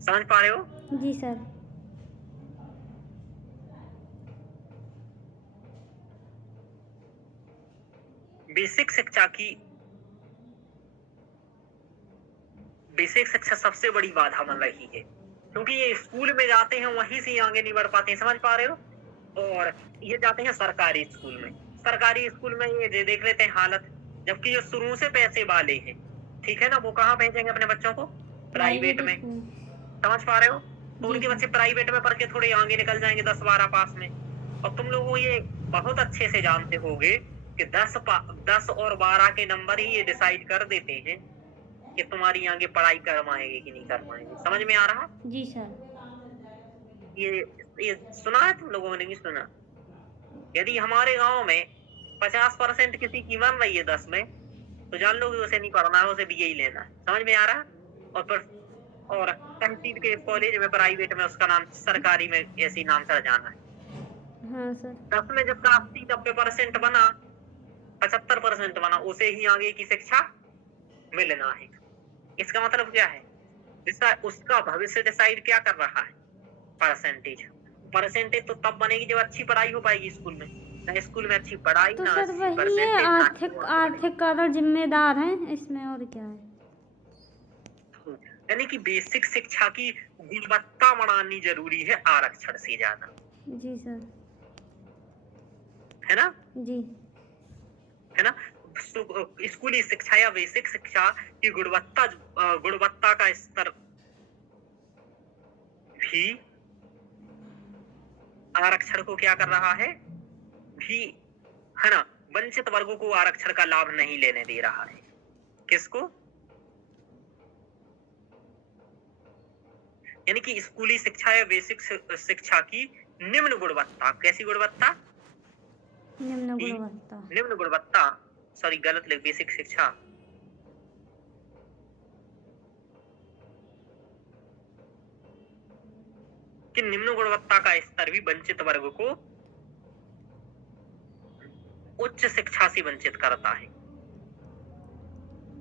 समझ पा रहे हो? जी सर। बेसिक शिक्षा की बेसिक शिक्षा सबसे बड़ी बाधा बन रही है, क्योंकि ये स्कूल में जाते हैं वहीं से ही आगे नहीं बढ़ पाते हैं, समझ पा रहे हो। और ये जाते हैं सरकारी स्कूल में, सरकारी स्कूल में ये देख लेते हैं हालत, जबकि जो शुरू से पैसे वाले हैं, ठीक है ना, वो कहाँ भेजेंगे अपने बच्चों को? प्राइवेट में, स्कूल। समझ पा रहे हो। तो जी उनके सर। बच्चे प्राइवेट में पढ़ के थोड़े आगे निकल जाएंगे 10-12 पास में। और तुम लोग ये बहुत अच्छे से जानते होगे कि 10 और 12 के नंबर ही ये डिसाइड कर देते हैं कि तुम्हारी आगे पढ़ाई करवाएंगे कि नहीं करवाएंगे। समझ में आ रहा? जी सर। ये सुना है तुम लोगों ने? नहीं सुना? यदि हमारे गांव में 50% किसी की बन रही है 10 में, तो जान लो कि उसे नहीं पढ़ना है, उसे बीए ही लेना है। समझ में आ रहा? और तहसील के कॉलेज में, प्राइवेट में उसका नाम, सरकारी में ऐसे ही नाम चढ़ जाना है। हाँ सर। 10 में जिसका 80-90% बना, 75% बना, उसे ही आगे की शिक्षा मिलना है। इसका मतलब क्या है? उसका भविष्य डिसाइड क्या कर रहा है? परसेंटेज तो तब बनेगी जब अच्छी पढ़ाई हो पाएगी स्कूल में। ना स्कूल में अच्छी पढ़ाई, तो ना सर अच्छी वही है, परसेंटेज, आर्थिक कारण जिम्मेदार है इसमें, और क्या है। यानी कि बेसिक शिक्षा की गुणवत्ता बढ़ानी जरूरी है आरक्षण से ज्यादा, जी सर। है ना? जी। है ना? स्कूली शिक्षा या बेसिक शिक्षा की गुणवत्ता का स्तर भी आरक्षण को क्या कर रहा है? भी, है ना, वंचित वर्गों को आरक्षण का लाभ नहीं लेने दे रहा है। किसको? यानी कि स्कूली शिक्षा या बेसिक शिक्षा की निम्न गुणवत्ता, कैसी गुणवत्ता? निम्न गुणवत्ता, सॉरी गलत लिख, बेसिक शिक्षा कि निम्न गुणवत्ता का स्तर भी वंचित वर्ग को उच्च शिक्षा से वंचित करता है,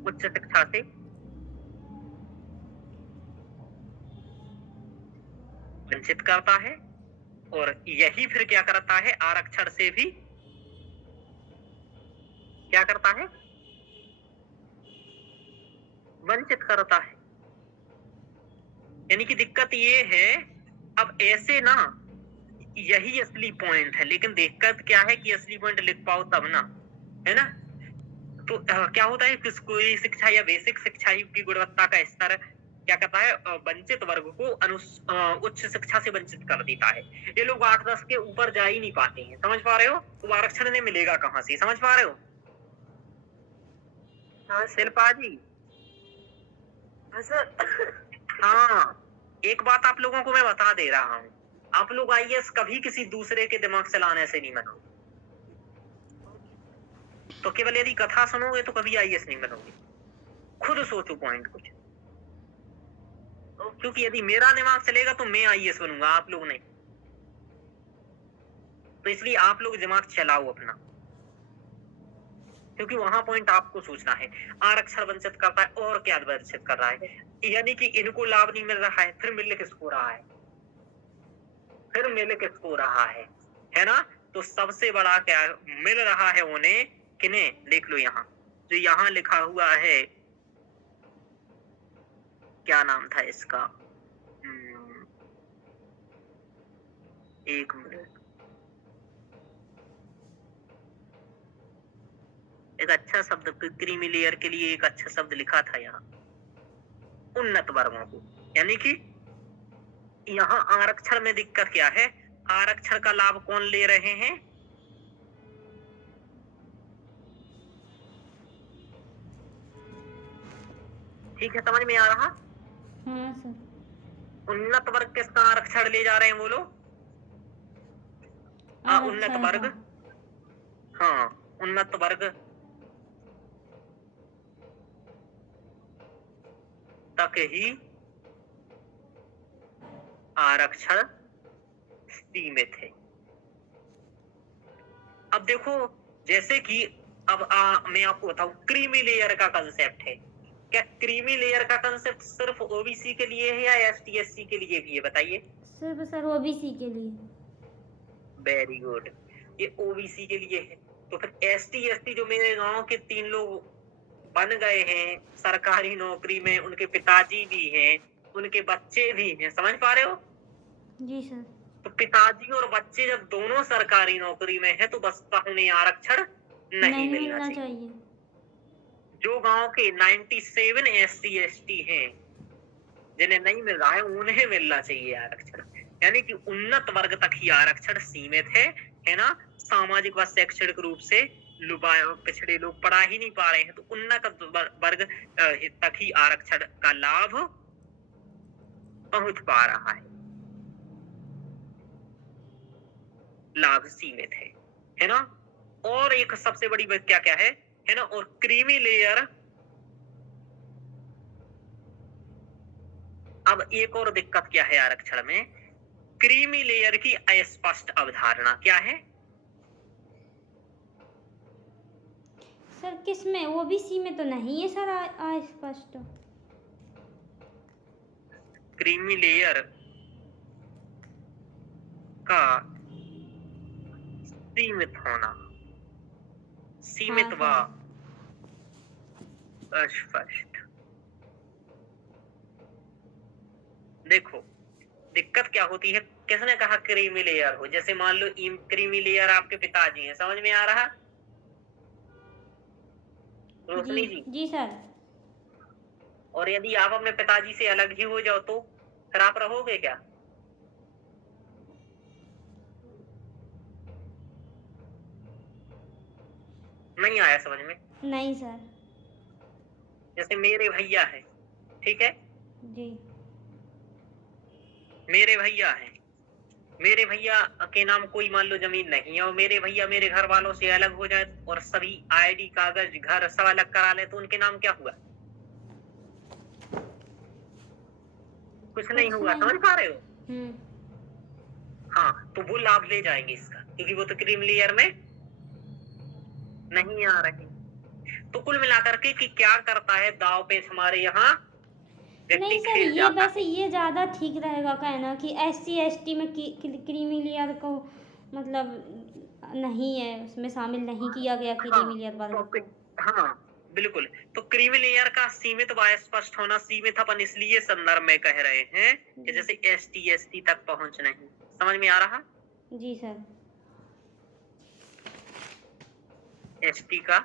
उच्च शिक्षा से वंचित करता है। और यही फिर क्या करता है? आरक्षण से भी क्या करता है? वंचित करता है। यानी कि दिक्कत ये है, अब ऐसे ना, यही असली पॉइंट है, लेकिन दिक्कत क्या है कि असली पॉइंट लिख पाओ तब ना, है ना। तो क्या होता है कि कोई शिक्षा या बेसिक शिक्षा की गुणवत्ता का स्तर क्या करता है? वंचित वर्ग को उच्च शिक्षा से वंचित कर देता है। ये लोग 8-10 के ऊपर जा ही नहीं पाते हैं, समझ पा रहे हो। तो आरक्षण ने मिलेगा कहाँ से, समझ पा रहे हो? हाँ शिल्पा जी। हाँ सर। हाँ, एक बात आप लोगों को मैं बता दे रहा हूँ, आप लोग आईएएस कभी किसी दूसरे के दिमाग चलाने से नहीं बनोगे। तो केवल यदि कथा सुनोगे तो कभी आईएएस नहीं बनोगे। खुद सोचो पॉइंट कुछ, क्योंकि यदि मेरा दिमाग चलेगा तो मैं आईएएस बनूंगा, आप लोग नहीं। तो इसलिए आप लोग दिमाग चलाओ अपना, क्योंकि वहां पॉइंट आपको सोचना है। आरक्षण वंचित करता है, और क्या वंचित कर रहा है? यानी कि इनको लाभ नहीं मिल रहा है, फिर मिल किसको रहा है? फिर मिल किसको रहा है ना। तो सबसे बड़ा क्या मिल रहा है उन्हें? किन्हें? देख लो यहाँ, जो यहाँ लिखा हुआ है, क्या नाम था इसका? एक मिनट, एक अच्छा शब्द क्रीमी लेयर के लिए एक अच्छा शब्द लिखा था यहाँ, उन्नत वर्गों को। यानी कि यहाँ आरक्षण में दिक्कत क्या है? आरक्षण का लाभ कौन ले रहे हैं? ठीक है, समझ में आ रहा? हाँ सर। उन्नत वर्ग किसका आरक्षण ले जा रहे हैं बोलो? उन्नत वर्ग, हाँ उन्नत वर्ग तक ही आरक्षण सीमित है। अब देखो, जैसे कि अब मैं आपको बताऊं, क्रीमी लेयर का कंसेप्ट है। क्या क्रीमी लेयर का कंसेप्ट सिर्फ ओबीसी के लिए है या एसटी एससी के लिए भी है? बताइए। सिर्फ सर ओबीसी के लिए। वेरी गुड, ये ओबीसी के लिए है। तो फिर ST जो मेरे गांव के 3 लोग बन गए हैं सरकारी नौकरी में, उनके पिताजी भी हैं, उनके बच्चे भी हैं, समझ पा रहे हो? जी सर। तो पिताजी और बच्चे जब दोनों सरकारी नौकरी में हैं तो बसपा उन्हें आरक्षण नहीं मिलना मिलना चाहिए। चाहिए। जो गांव के 97 SC/ST हैं जिन्हें नहीं मिल रहा है उन्हें मिलना चाहिए आरक्षण। यानी कि उन्नत वर्ग तक ही आरक्षण सीमित है ना। सामाजिक व शैक्षणिक रूप से पिछड़े लोग पढ़ा ही नहीं पा रहे हैं, तो उन्नत वर्ग तक ही आरक्षण का लाभ पहुंच पा रहा है। लाभ सीमित है ना। और एक सबसे बड़ी बात क्या क्या है ना। और क्रीमी लेयर, अब एक और दिक्कत क्या है आरक्षण में, क्रीमी लेयर की अस्पष्ट अवधारणा क्या है? सर किसमें OBC में तो नहीं है सर अस्पष्ट। क्रीमी लेयर का सीमित होना, सीमित व अस्पष्ट। देखो दिक्कत क्या होती है, किसने कहा क्रीमी लेयर हो? जैसे मान लो क्रीमी लेयर आपके पिताजी हैं, समझ में आ रहा रोशनी जी? जी सर। और यदि आप अपने पिताजी से अलग ही हो जाओ तो फिर आप रहोगे क्या? नहीं आया समझ में? नहीं सर। जैसे मेरे भैया है, ठीक है, जी। मेरे भैया है, मेरे भैया के नाम कोई मान लो जमीन नहीं है और मेरे भैया मेरे घर वालों से अलग हो जाए और सभी ID कागज घर सब अलग करा ले, तो उनके नाम क्या हुआ? कुछ नहीं हुआ, समझ पा रहे हो? हाँ, तो वो लाभ ले जाएंगे इसका, क्योंकि वो तो क्रीमी लेयर में नहीं आ रहे। तो कुल मिलाकर के कि क्या करता है दाव पेच हमारे यहाँ नहीं सर, ये वैसे ये ज़्यादा ठीक रहेगा कहना कि SC/ST में क्रीमी लेयर को मतलब नहीं है, उसमें शामिल नहीं किया गया क्रीमी लेयर वर्ग को। हाँ बिल्कुल। तो क्रीमी लेयर का सीमित व स्पष्ट होना, सीमित अपन इसलिए संदर्भ में कह रहे हैं कि जैसे ST/ST तक पहुंच नहीं, समझ में आ रहा? जी सर। ST का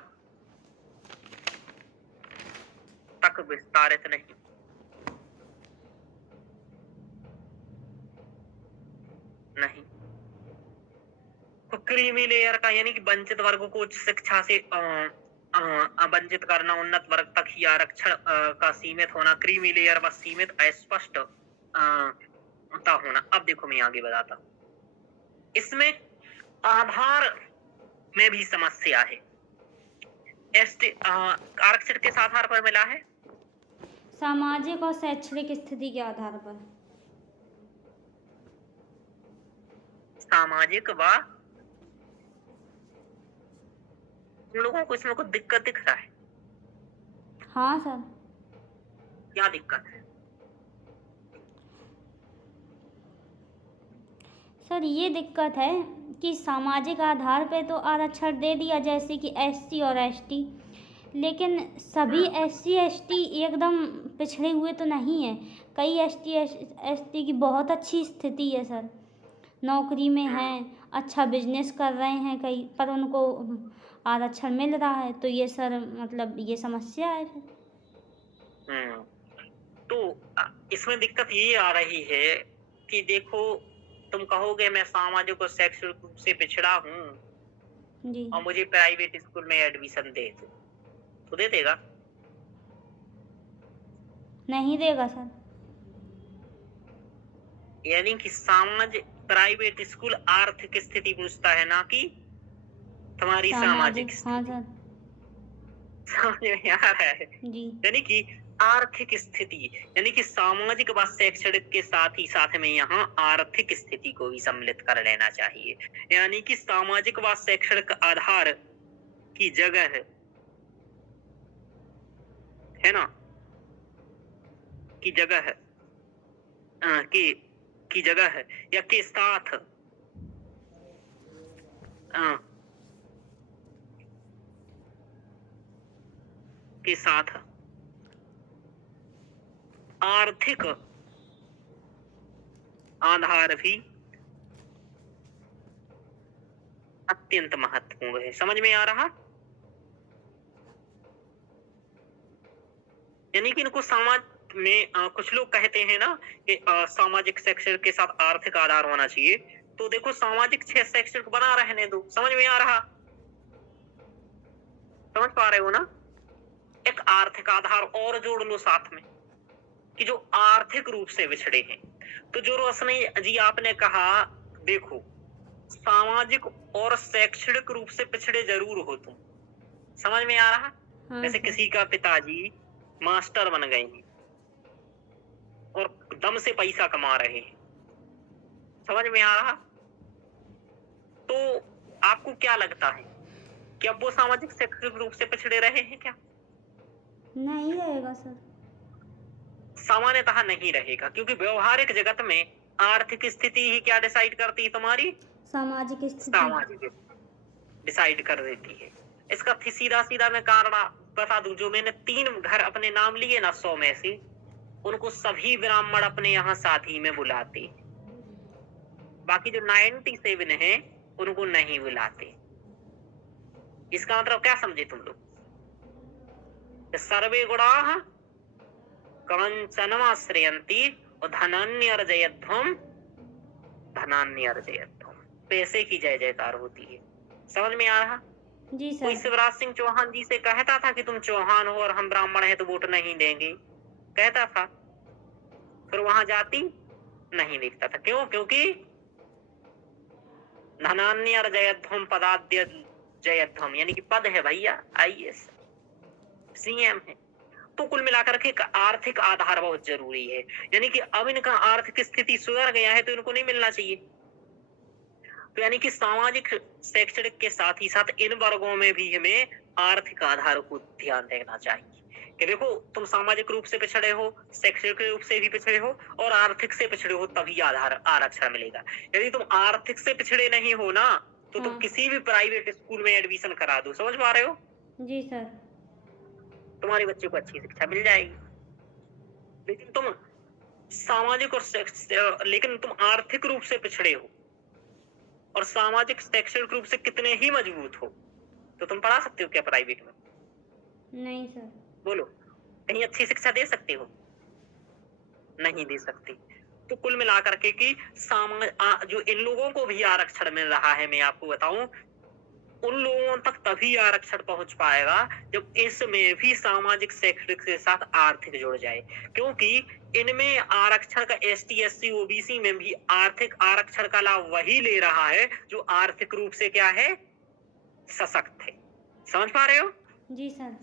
तक विस्तारित नहीं, नहीं। तो क्रीमी लेयर का यानी कि वंचित वर्गों को उच्च शिक्षा से वंचित करना, उन्नत वर्ग तक ही आरक्षण का सीमित होना, क्रीमी लेयर व सीमित अस्पष्ट होना। अब देखो मैं आगे बताता हूँ, इसमें आधार में भी समस्या है। आरक्षण किस आधार पर मिला है? सामाजिक और शैक्षणिक स्थिति के आधार पर। सामाजिक व लोगों को इसमें कुछ दिक्कत दिख रहा है? हाँ सर। क्या दिक्कत है? सर ये दिक्कत है कि सामाजिक आधार पे तो आरक्षण दे दिया जैसे कि SC और ST, लेकिन सभी SC/ST एकदम पिछड़े हुए तो नहीं है। कई ST/ST की बहुत अच्छी स्थिति है सर, नौकरी में हैं, अच्छा बिजनेस कर रहे हैं कई, पर उनको आरक्षण मिल रहा है, तो ये सर मतलब ये समस्या है फिर। तो इसमें दिक्कत ये आ रही है कि देखो तुम कहोगे मैं सामाजिक और शैक्षणिक रूप से पिछड़ा हूँ जी। और मुझे प्राइवेट स्कूल में एडमिशन दे दो, तो दे देगा? नहीं देगा सर। यानी कि प्राइवेट स्कूल आर्थिक स्थिति पूछता है, ना कि तुम्हारी सामाजिक स्थिति। हाँ सर। समझ में आ रहा है? जी। यानी कि आर्थिक स्थिति, यानी कि सामाजिक व शैक्षणिक के साथ ही साथ में यहाँ आर्थिक स्थिति को भी सम्मिलित कर लेना चाहिए। यानी कि सामाजिक व शैक्षणिक आधार की जगह है ना, की जगह की जगह या के साथ के साथ आर्थिक आधार भी अत्यंत महत्वपूर्ण है। समझ में आ रहा? यानी कि इनको समाज में कुछ लोग कहते हैं ना कि सामाजिक शैक्षणिक के साथ आर्थिक आधार होना चाहिए, तो देखो सामाजिक शैक्षणिक बना रहने दो। समझ में आ रहा? समझ पा रहे हो ना? एक आर्थिक आधार और जोड़ लो साथ में कि जो आर्थिक रूप से पिछड़े हैं। तो जो रोशनी जी आपने कहा, देखो सामाजिक और शैक्षणिक रूप से पिछड़े जरूर हो तुम। समझ में आ रहा? हाँ जैसे सर। किसी का पिताजी मास्टर बन गए हैं और दम से पैसा कमा रहे हैं। समझ में आ रहा? तो आपको क्या लगता है कि अब वो सामाजिक शैक्षणिक रूप से पिछड़े रहे हैं क्या? नहीं रहेगा सर। सामान्यतः नहीं रहेगा, क्योंकि व्यवहारिक जगत में आर्थिक स्थिति ही क्या डिसाइड करती है तुम्हारी? सामाजिक स्थिति। सामाजिक डिसाइड कर देती है। इसका सीधा सीधा मैं कारण बता दूं, जो मैंने 3 घर अपने नाम लिए ना 100 में से, उनको सभी ब्राह्मण अपने यहाँ शादी में बुलाते हैं। बाकी जो 97 हैं उनको नहीं बुलाते। इसका मतलब क्या समझे तुम लोग? सर्वे गुणाः कंचनमाश्रयन्ति धनान्यर्जयध्वम् धनान्यर्जयध्वम्। पैसे की जय जयकार होती है। समझ में आ रहा? जी कोई सर। शिवराज सिंह चौहान जी से कहता था कि तुम चौहान हो और हम ब्राह्मण हैं तो वोट नहीं देंगे, कहता था? फिर वहां जाति नहीं देखता था। क्यों? क्योंकि धनान्यर्जयध्वम् पदाद्य जयध्वम, यानी कि पद है भैया, IAS CM है। तो कुल मिलाकर के आर्थिक आधार बहुत जरूरी है। यानी कि अब इनका आर्थिक स्थिति सुधर गया है तो इनको नहीं मिलना चाहिए। तो यानी कि सामाजिक शैक्षणिक के साथ ही साथ इन वर्गों में भी हमें आर्थिक आधार को ध्यान देना चाहिए कि देखो तुम सामाजिक रूप से पिछड़े हो, शैक्षणिक रूप से भी पिछड़े हो और आर्थिक से पिछड़े हो, तभी आधार आरक्षण मिलेगा। यदि तुम आर्थिक से पिछड़े नहीं हो ना तो तुम हाँ। किसी भी प्राइवेट स्कूल में एडमिशन करा दो। समझ पा रहे हो? जी सर। तुम्हारे बच्चे को अच्छी शिक्षा मिल जाएगी। लेकिन तुम सामाजिक और लेकिन तुम आर्थिक रूप से पिछड़े हो और सामाजिक शैक्षणिक रूप से कितने ही मजबूत हो, तो तुम पढ़ा सकते हो क्या प्राइवेट में? नहीं सर। बोलो, कहीं अच्छी शिक्षा दे सकते हो? नहीं दे सकते। तो कुल मिलाकर के कि जो इन लोगों को भी आरक्षण मिल रहा है, मैं आपको बताऊं, उन लोगों तक तभी आरक्षण पहुंच पाएगा जब इसमें भी सामाजिक शैक्षणिक के साथ आर्थिक जुड़ जाए। क्योंकि इनमें आरक्षण का ST SC OBC में भी आर्थिक आरक्षण का लाभ वही ले रहा है जो आर्थिक रूप से क्या है? सशक्त है। समझ पा रहे हो? जी सर।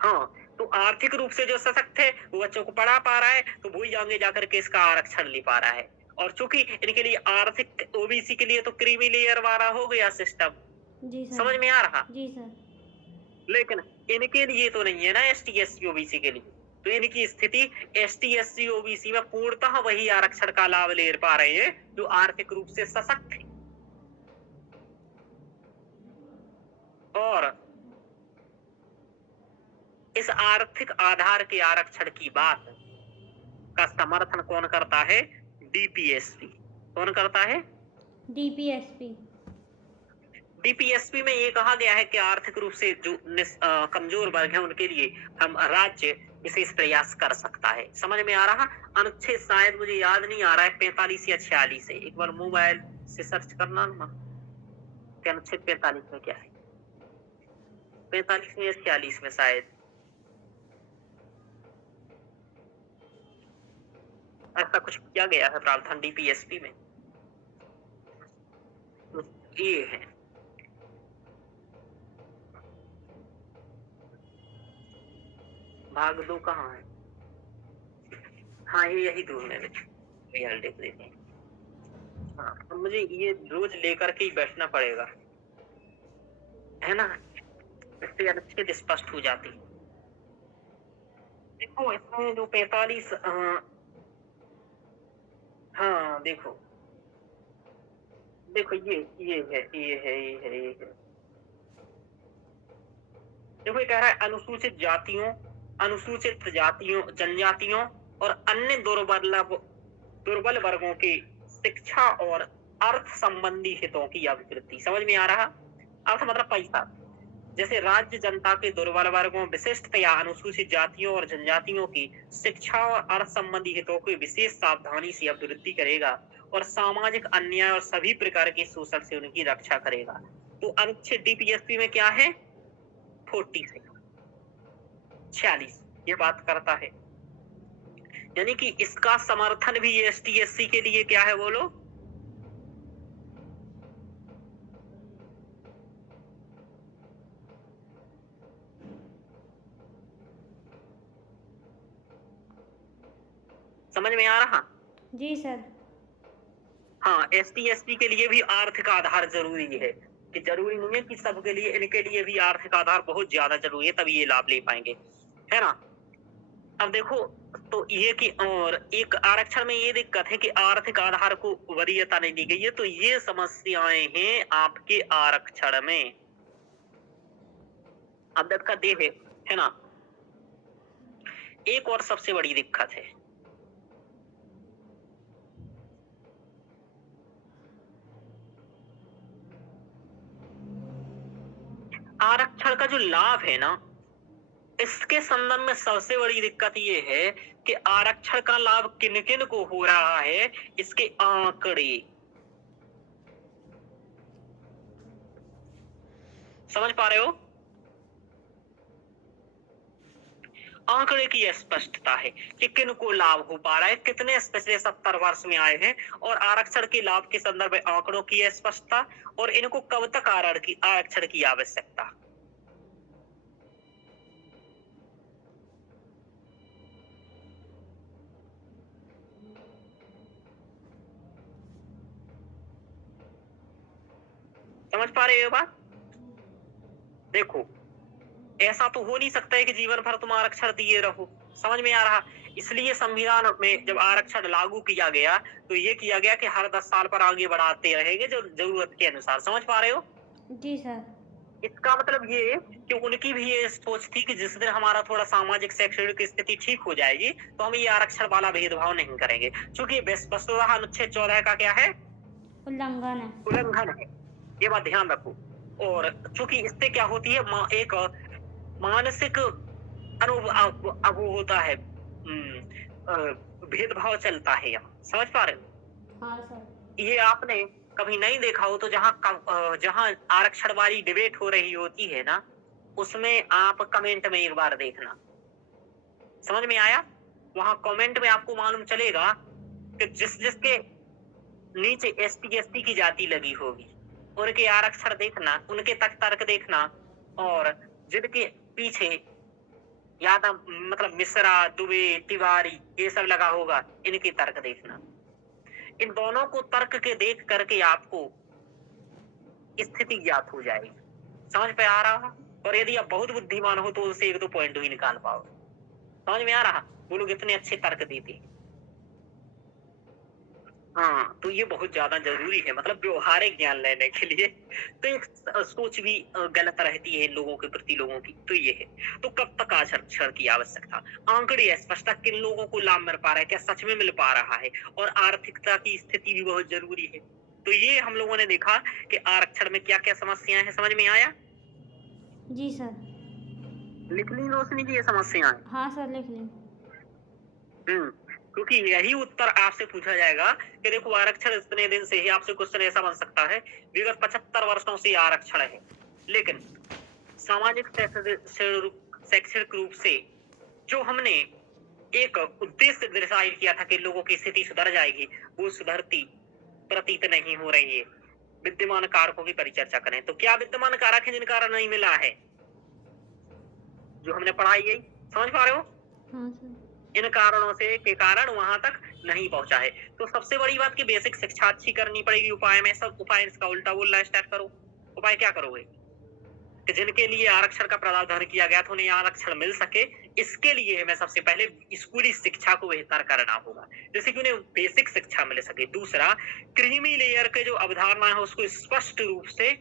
हाँ, तो आर्थिक रूप से जो सशक्त है वो बच्चों को पढ़ा पा रहा है, तो वही आगे जाकर के इसका आरक्षण ले पा रहा है। और चूंकि इनके लिए आर्थिक OBC के लिए तो क्रीमी लेयर वाला हो गया सिस्टम। जी सर। समझ में आ रहा? जी सर। लेकिन इनके लिए तो नहीं है ना ST SC OBC के लिए। तो इनकी स्थिति ST SC OBC में पूर्णतः वही आरक्षण का लाभ ले पा रहे हैं जो आर्थिक रूप से सशक्त है। और इस आर्थिक आधार के आरक्षण की बात का समर्थन कौन करता है? DPSP। कौन करता है? DPSP। DPSP में ये कहा गया है कि आर्थिक रूप से जो कमजोर वर्ग है उनके लिए हम राज्य विशेष प्रयास कर सकता है। समझ में आ रहा? अनुच्छेद शायद मुझे याद नहीं आ रहा है, 45 या 46 है। एक बार मोबाइल से सर्च करना ना कि अनुच्छेद 45 में क्या है। 45 में या 46 में शायद ऐसा कुछ किया गया है प्रावधान DPSP में। तो ये है। भाग 2 कहाँ है? हाँ, ये यही दूर में रियल देख लेते हैं। हाँ, अब मुझे ये रोज लेकर के ही बैठना पड़ेगा, है ना? इससे अनुच्छेद स्पष्ट हो जाती। देखो इसमें जो 45 हाँ देखो देखो ये है। देखो ये कह रहा है अनुसूचित जातियों, अनुसूचित जातियों, जनजातियों और अन्य दुर्बल वर्गों की शिक्षा और अर्थ संबंधी हितों की अभिवृद्धि। समझ में आ रहा? अर्थ मतलब पैसा। जैसे राज्य जनता के दुर्बल वर्गों, विशिष्टतया अनुसूचित जातियों और जनजातियों की शिक्षा और अर्थ संबंधी हितों की विशेष सावधानी से अभिवृद्धि करेगा और सामाजिक अन्याय और सभी प्रकार के शोषण से उनकी रक्षा करेगा। तो अनुच्छेद डीपीएसपी में क्या है? 46 46 ये बात करता है। यानी कि इसका समर्थन भी एसटी एससी के लिए क्या है बोलो? समझ में आ रहा? जी सर। हाँ, एसटी एसटी के लिए भी आर्थिक आधार जरूरी है, कि जरूरी नहीं है कि सबके लिए, इनके लिए भी आर्थिक आधार बहुत ज्यादा जरूरी है, तभी ये लाभ ले पाएंगे, है ना? अब देखो, तो ये कि और एक आरक्षण में ये दिक्कत है कि आर्थिक आधार को वरीयता नहीं दी गई है, तो ये समस्याएं हैं आपके आरक्षण में। अब दिक्कत ये है ना, एक और सबसे बड़ी दिक्कत है, आरक्षण का जो लाभ है ना, इसके संदर्भ में सबसे बड़ी दिक्कत ये है कि आरक्षण का लाभ किन किन को हो रहा है, इसके आंकड़े। समझ पा रहे हो? आंकड़े की स्पष्टता है कि किन को लाभ हो पा रहा है, कितने पिछले 70 वर्ष में आए हैं, और आरक्षण के लाभ के संदर्भ में आंकड़ों की स्पष्टता, और इनको कब तक आरक्षण की आवश्यकता। समझ पा रहे हो बात? देखो, ऐसा तो हो नहीं सकता है कि जीवन भर तुम आरक्षण दिए रहो। समझ में आ रहा? इसलिए संविधान में जब आरक्षण लागू किया गया तो ये किया गया कि हर 10 साल पर आगे बढ़ाते रहेंगे जो जरूरत के अनुसार। समझ पा रहे हो? जी सर। इसका मतलब ये कि उनकी भी ये सोच थी कि जिस दिन हमारा थोड़ा सामाजिक शैक्षणिक स्थिति ठीक हो जाएगी तो हम ये आरक्षण वाला भेदभाव नहीं करेंगे, क्योंकि वस्तुतः अनुच्छेद 14 का क्या है? उल्लंघन है। उल्लंघन है, ये बात ध्यान रखो। और चूंकि इससे क्या होती है, एक मानसिक अब वो होता है, भेदभाव चलता है यहाँ। समझ पा रहे हो? हाँ सर। ये आपने कभी नहीं देखा हो तो जहाँ आरक्षण वाली डिबेट हो रही होती है ना, उसमें आप कमेंट में एक बार देखना। समझ में आया? वहां कमेंट में आपको मालूम चलेगा कि जिसके नीचे एसटी एसटी की जाति लगी होगी उनके आरक्षण देखना, उनके तर्क देखना, और जिनके पीछे यादव मतलब मिश्रा, दुबे, तिवारी ये सब लगा होगा, इनके तर्क देखना। इन दोनों को तर्क के देख करके आपको स्थिति ज्ञात हो जाएगी। समझ पे आ रहा? और यदि आप बहुत बुद्धिमान हो तो उससे 1-2 पॉइंट भी निकाल पाओ। समझ में आ रहा? वो लोग इतने अच्छे तर्क देते हैं। हाँ, तो ये बहुत ज्यादा जरूरी है, मतलब व्यवहारिक ज्ञान लेने के लिए। तो एक सोच भी गलत रहती है लोगों के प्रति, लोगों की। तो ये है, तो कब तक आरक्षण की आवश्यकता, आंकड़े स्पष्टता, किन लोगों को लाभ मिल पा रहा है, क्या सच में मिल पा रहा है, और आर्थिकता की स्थिति भी बहुत जरूरी है। तो ये हम लोगों ने देखा कि आरक्षण में क्या क्या समस्याएं हैं। समझ में आया? जी सर। लिख ली रोशनी की ये समस्याएं? हाँ सर, लिख ली। क्योंकि यही उत्तर आपसे पूछा जाएगा कि देखो आरक्षण इतने दिन से ही, आपसे क्वेश्चन ऐसा बन सकता है, विगत 75 वर्षों से आरक्षण है, लेकिन सामाजिक शैक्षणिक रूप से जो हमने एक उद्देश्य डिसाइड किया था कि लोगों की स्थिति सुधर जाएगी, वो सुधरती प्रतीत नहीं हो रही है। विद्यमान कारकों की परिचर्चा करें तो क्या विद्यमान कारक है जिन कारण नहीं मिला है, जो हमने पढ़ाई गई। समझ पा रहे हो? हाँ सर। इन कारणों से के कारण वहां तक नहीं पहुंचा है। तो सबसे बड़ी बात कि बेसिक शिक्षा अच्छी करनी पड़ेगी। उपाय में सब उपाय इसका उल्टा बोलना स्टार्ट करो। उपाय क्या करोगे कि जिनके लिए आरक्षण का प्रावधान किया गया था उन्हें आरक्षण मिल सके, इसके लिए हमें सबसे पहले स्कूली शिक्षा को बेहतर करना होगा, जैसे कि उन्हें बेसिक शिक्षा मिल सके। दूसरा, क्रीमी लेयर के जो अवधारणा है उसको स्पष्ट रूप से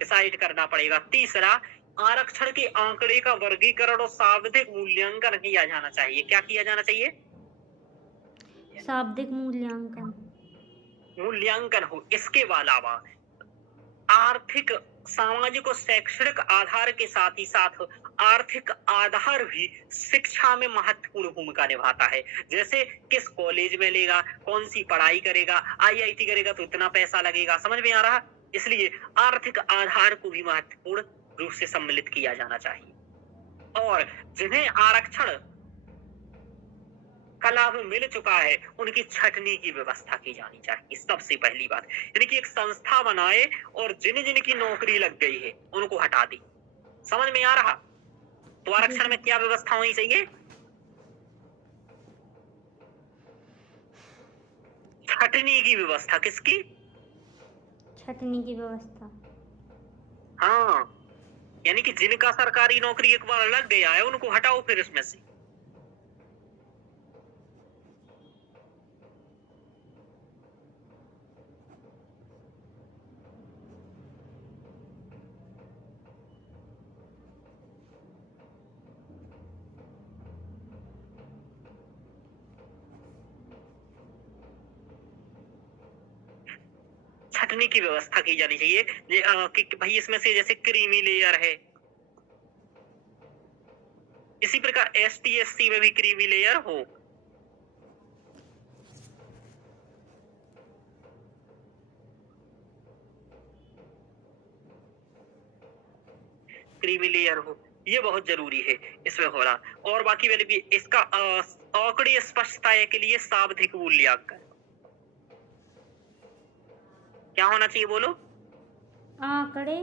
डिसाइड करना पड़ेगा। तीसरा, आरक्षण के आंकड़े का वर्गीकरण और शाब्दिक मूल्यांकन किया जाना चाहिए। क्या किया जाना चाहिए? शाब्दिक मूल्यांकन। मूल्यांकन हो। इसके अलावा आर्थिक, सामाजिक और शैक्षणिक आधार के साथ ही साथ आर्थिक आधार भी शिक्षा में महत्वपूर्ण भूमिका निभाता है। जैसे किस कॉलेज में लेगा, कौन सी पढ़ाई करेगा, आईआईटी करेगा तो इतना पैसा लगेगा, समझ में आ रहा? इसलिए आर्थिक आधार को भी महत्वपूर्ण रूप से सम्मिलित किया जाना चाहिए। और जिन्हें आरक्षण का लाभ मिल चुका है उनकी छटनी की व्यवस्था की जानी चाहिए, सबसे पहली बात। यानी कि एक संस्था बनाए और जिन जिन की नौकरी लग गई है उनको हटा दी। समझ में आ रहा? तो आरक्षण में क्या व्यवस्था होनी चाहिए? छटनी की व्यवस्था। किसकी? छटनी की व्यवस्था। हाँ, यानी कि जिनका सरकारी नौकरी एक बार लग गया है उनको हटाओ फिर इसमें से। छटनी की व्यवस्था की जानी चाहिए कि भाई इसमें से जैसे क्रीमी लेयर है, इसी प्रकार एसटी एससी में भी क्रीमी लेयर हो। क्रीमी लेयर हो, ये बहुत जरूरी है इसमें होना। और बाकी वाले भी इसका आंकड़े स्पष्टता के लिए शाब्दिक मूल्यांकन क्या होना चाहिए बोलो? आंकड़े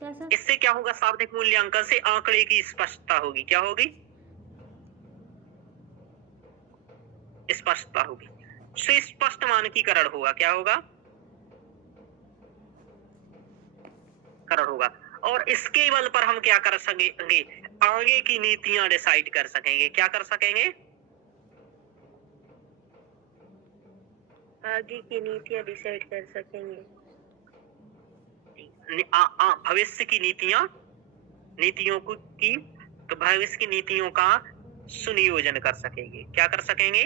कैसा? इससे क्या होगा? शाब्दिक मूल्यांकन से आंकड़े की स्पष्टता होगी। क्या होगी? स्पष्टता होगी। सुस्पष्ट मानकीकरण होगा। क्या होगा? करण होगा। और इसके बल पर हम क्या कर सकेंगे? आगे की नीतियां डिसाइड कर सकेंगे। क्या कर सकेंगे? आगे की नीतियां डिसाइड कर सकेंगे। भविष्य की नीतियों की तो भविष्य की नीतियों का सुनियोजन कर सकेंगे। क्या कर सकेंगे?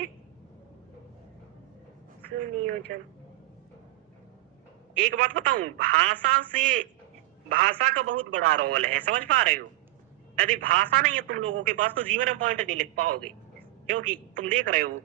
सुनियोजन। एक बात बताऊं, भाषा का बहुत बड़ा रोल है, समझ पा रहे हो? यदि भाषा नहीं है तुम लोगों के पास तो जीवन में पॉइंट नहीं लिख पाओगे, क्योंकि तुम देख रहे हो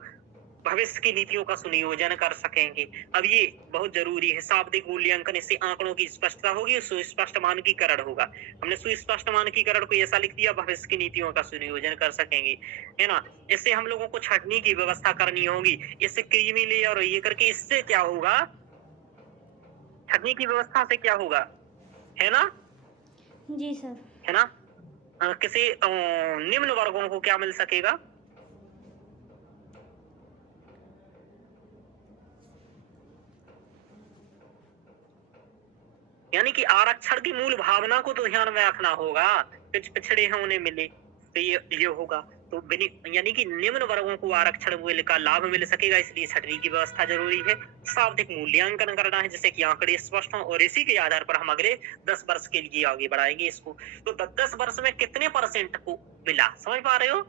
भविष्य की नीतियों का सुनियोजन कर सकेंगे। अब ये बहुत जरूरी है। शाब्दिक मूल्यांकन, इससे आंकड़ों की स्पष्टता होगी, सुस्पष्ट मानकीकरण होगा। हमने सुस्पष्ट मानकीकरण को ऐसा लिख दिया, भविष्य की नीतियों का सुनियोजन कर सकेंगे, है ना? इससे हम लोगों को छटनी की व्यवस्था करनी होगी। इससे क्रीमी लेयर और ये करके इससे क्या होगा? छटनी की व्यवस्था से क्या होगा, है ना? जी सर। है ना? किसी निम्न वर्गों को क्या मिल सकेगा? यानी कि आरक्षण की मूल भावना को तो ध्यान में रखना होगा। पिछड़े हैं उन्हें मिले तो ये होगा। तो यानी कि निम्न वर्गों को आरक्षण का लाभ मिल सकेगा, इसलिए छटनी की व्यवस्था जरूरी है। शाब्दिक मूल्यांकन करना है जिससे कि आंकड़े स्पष्ट हों और इसी के आधार पर हम अगले 10 वर्ष के लिए आगे बढ़ाएंगे इसको। तो 10 वर्ष में कितने % को मिला, समझ पा रहे हो?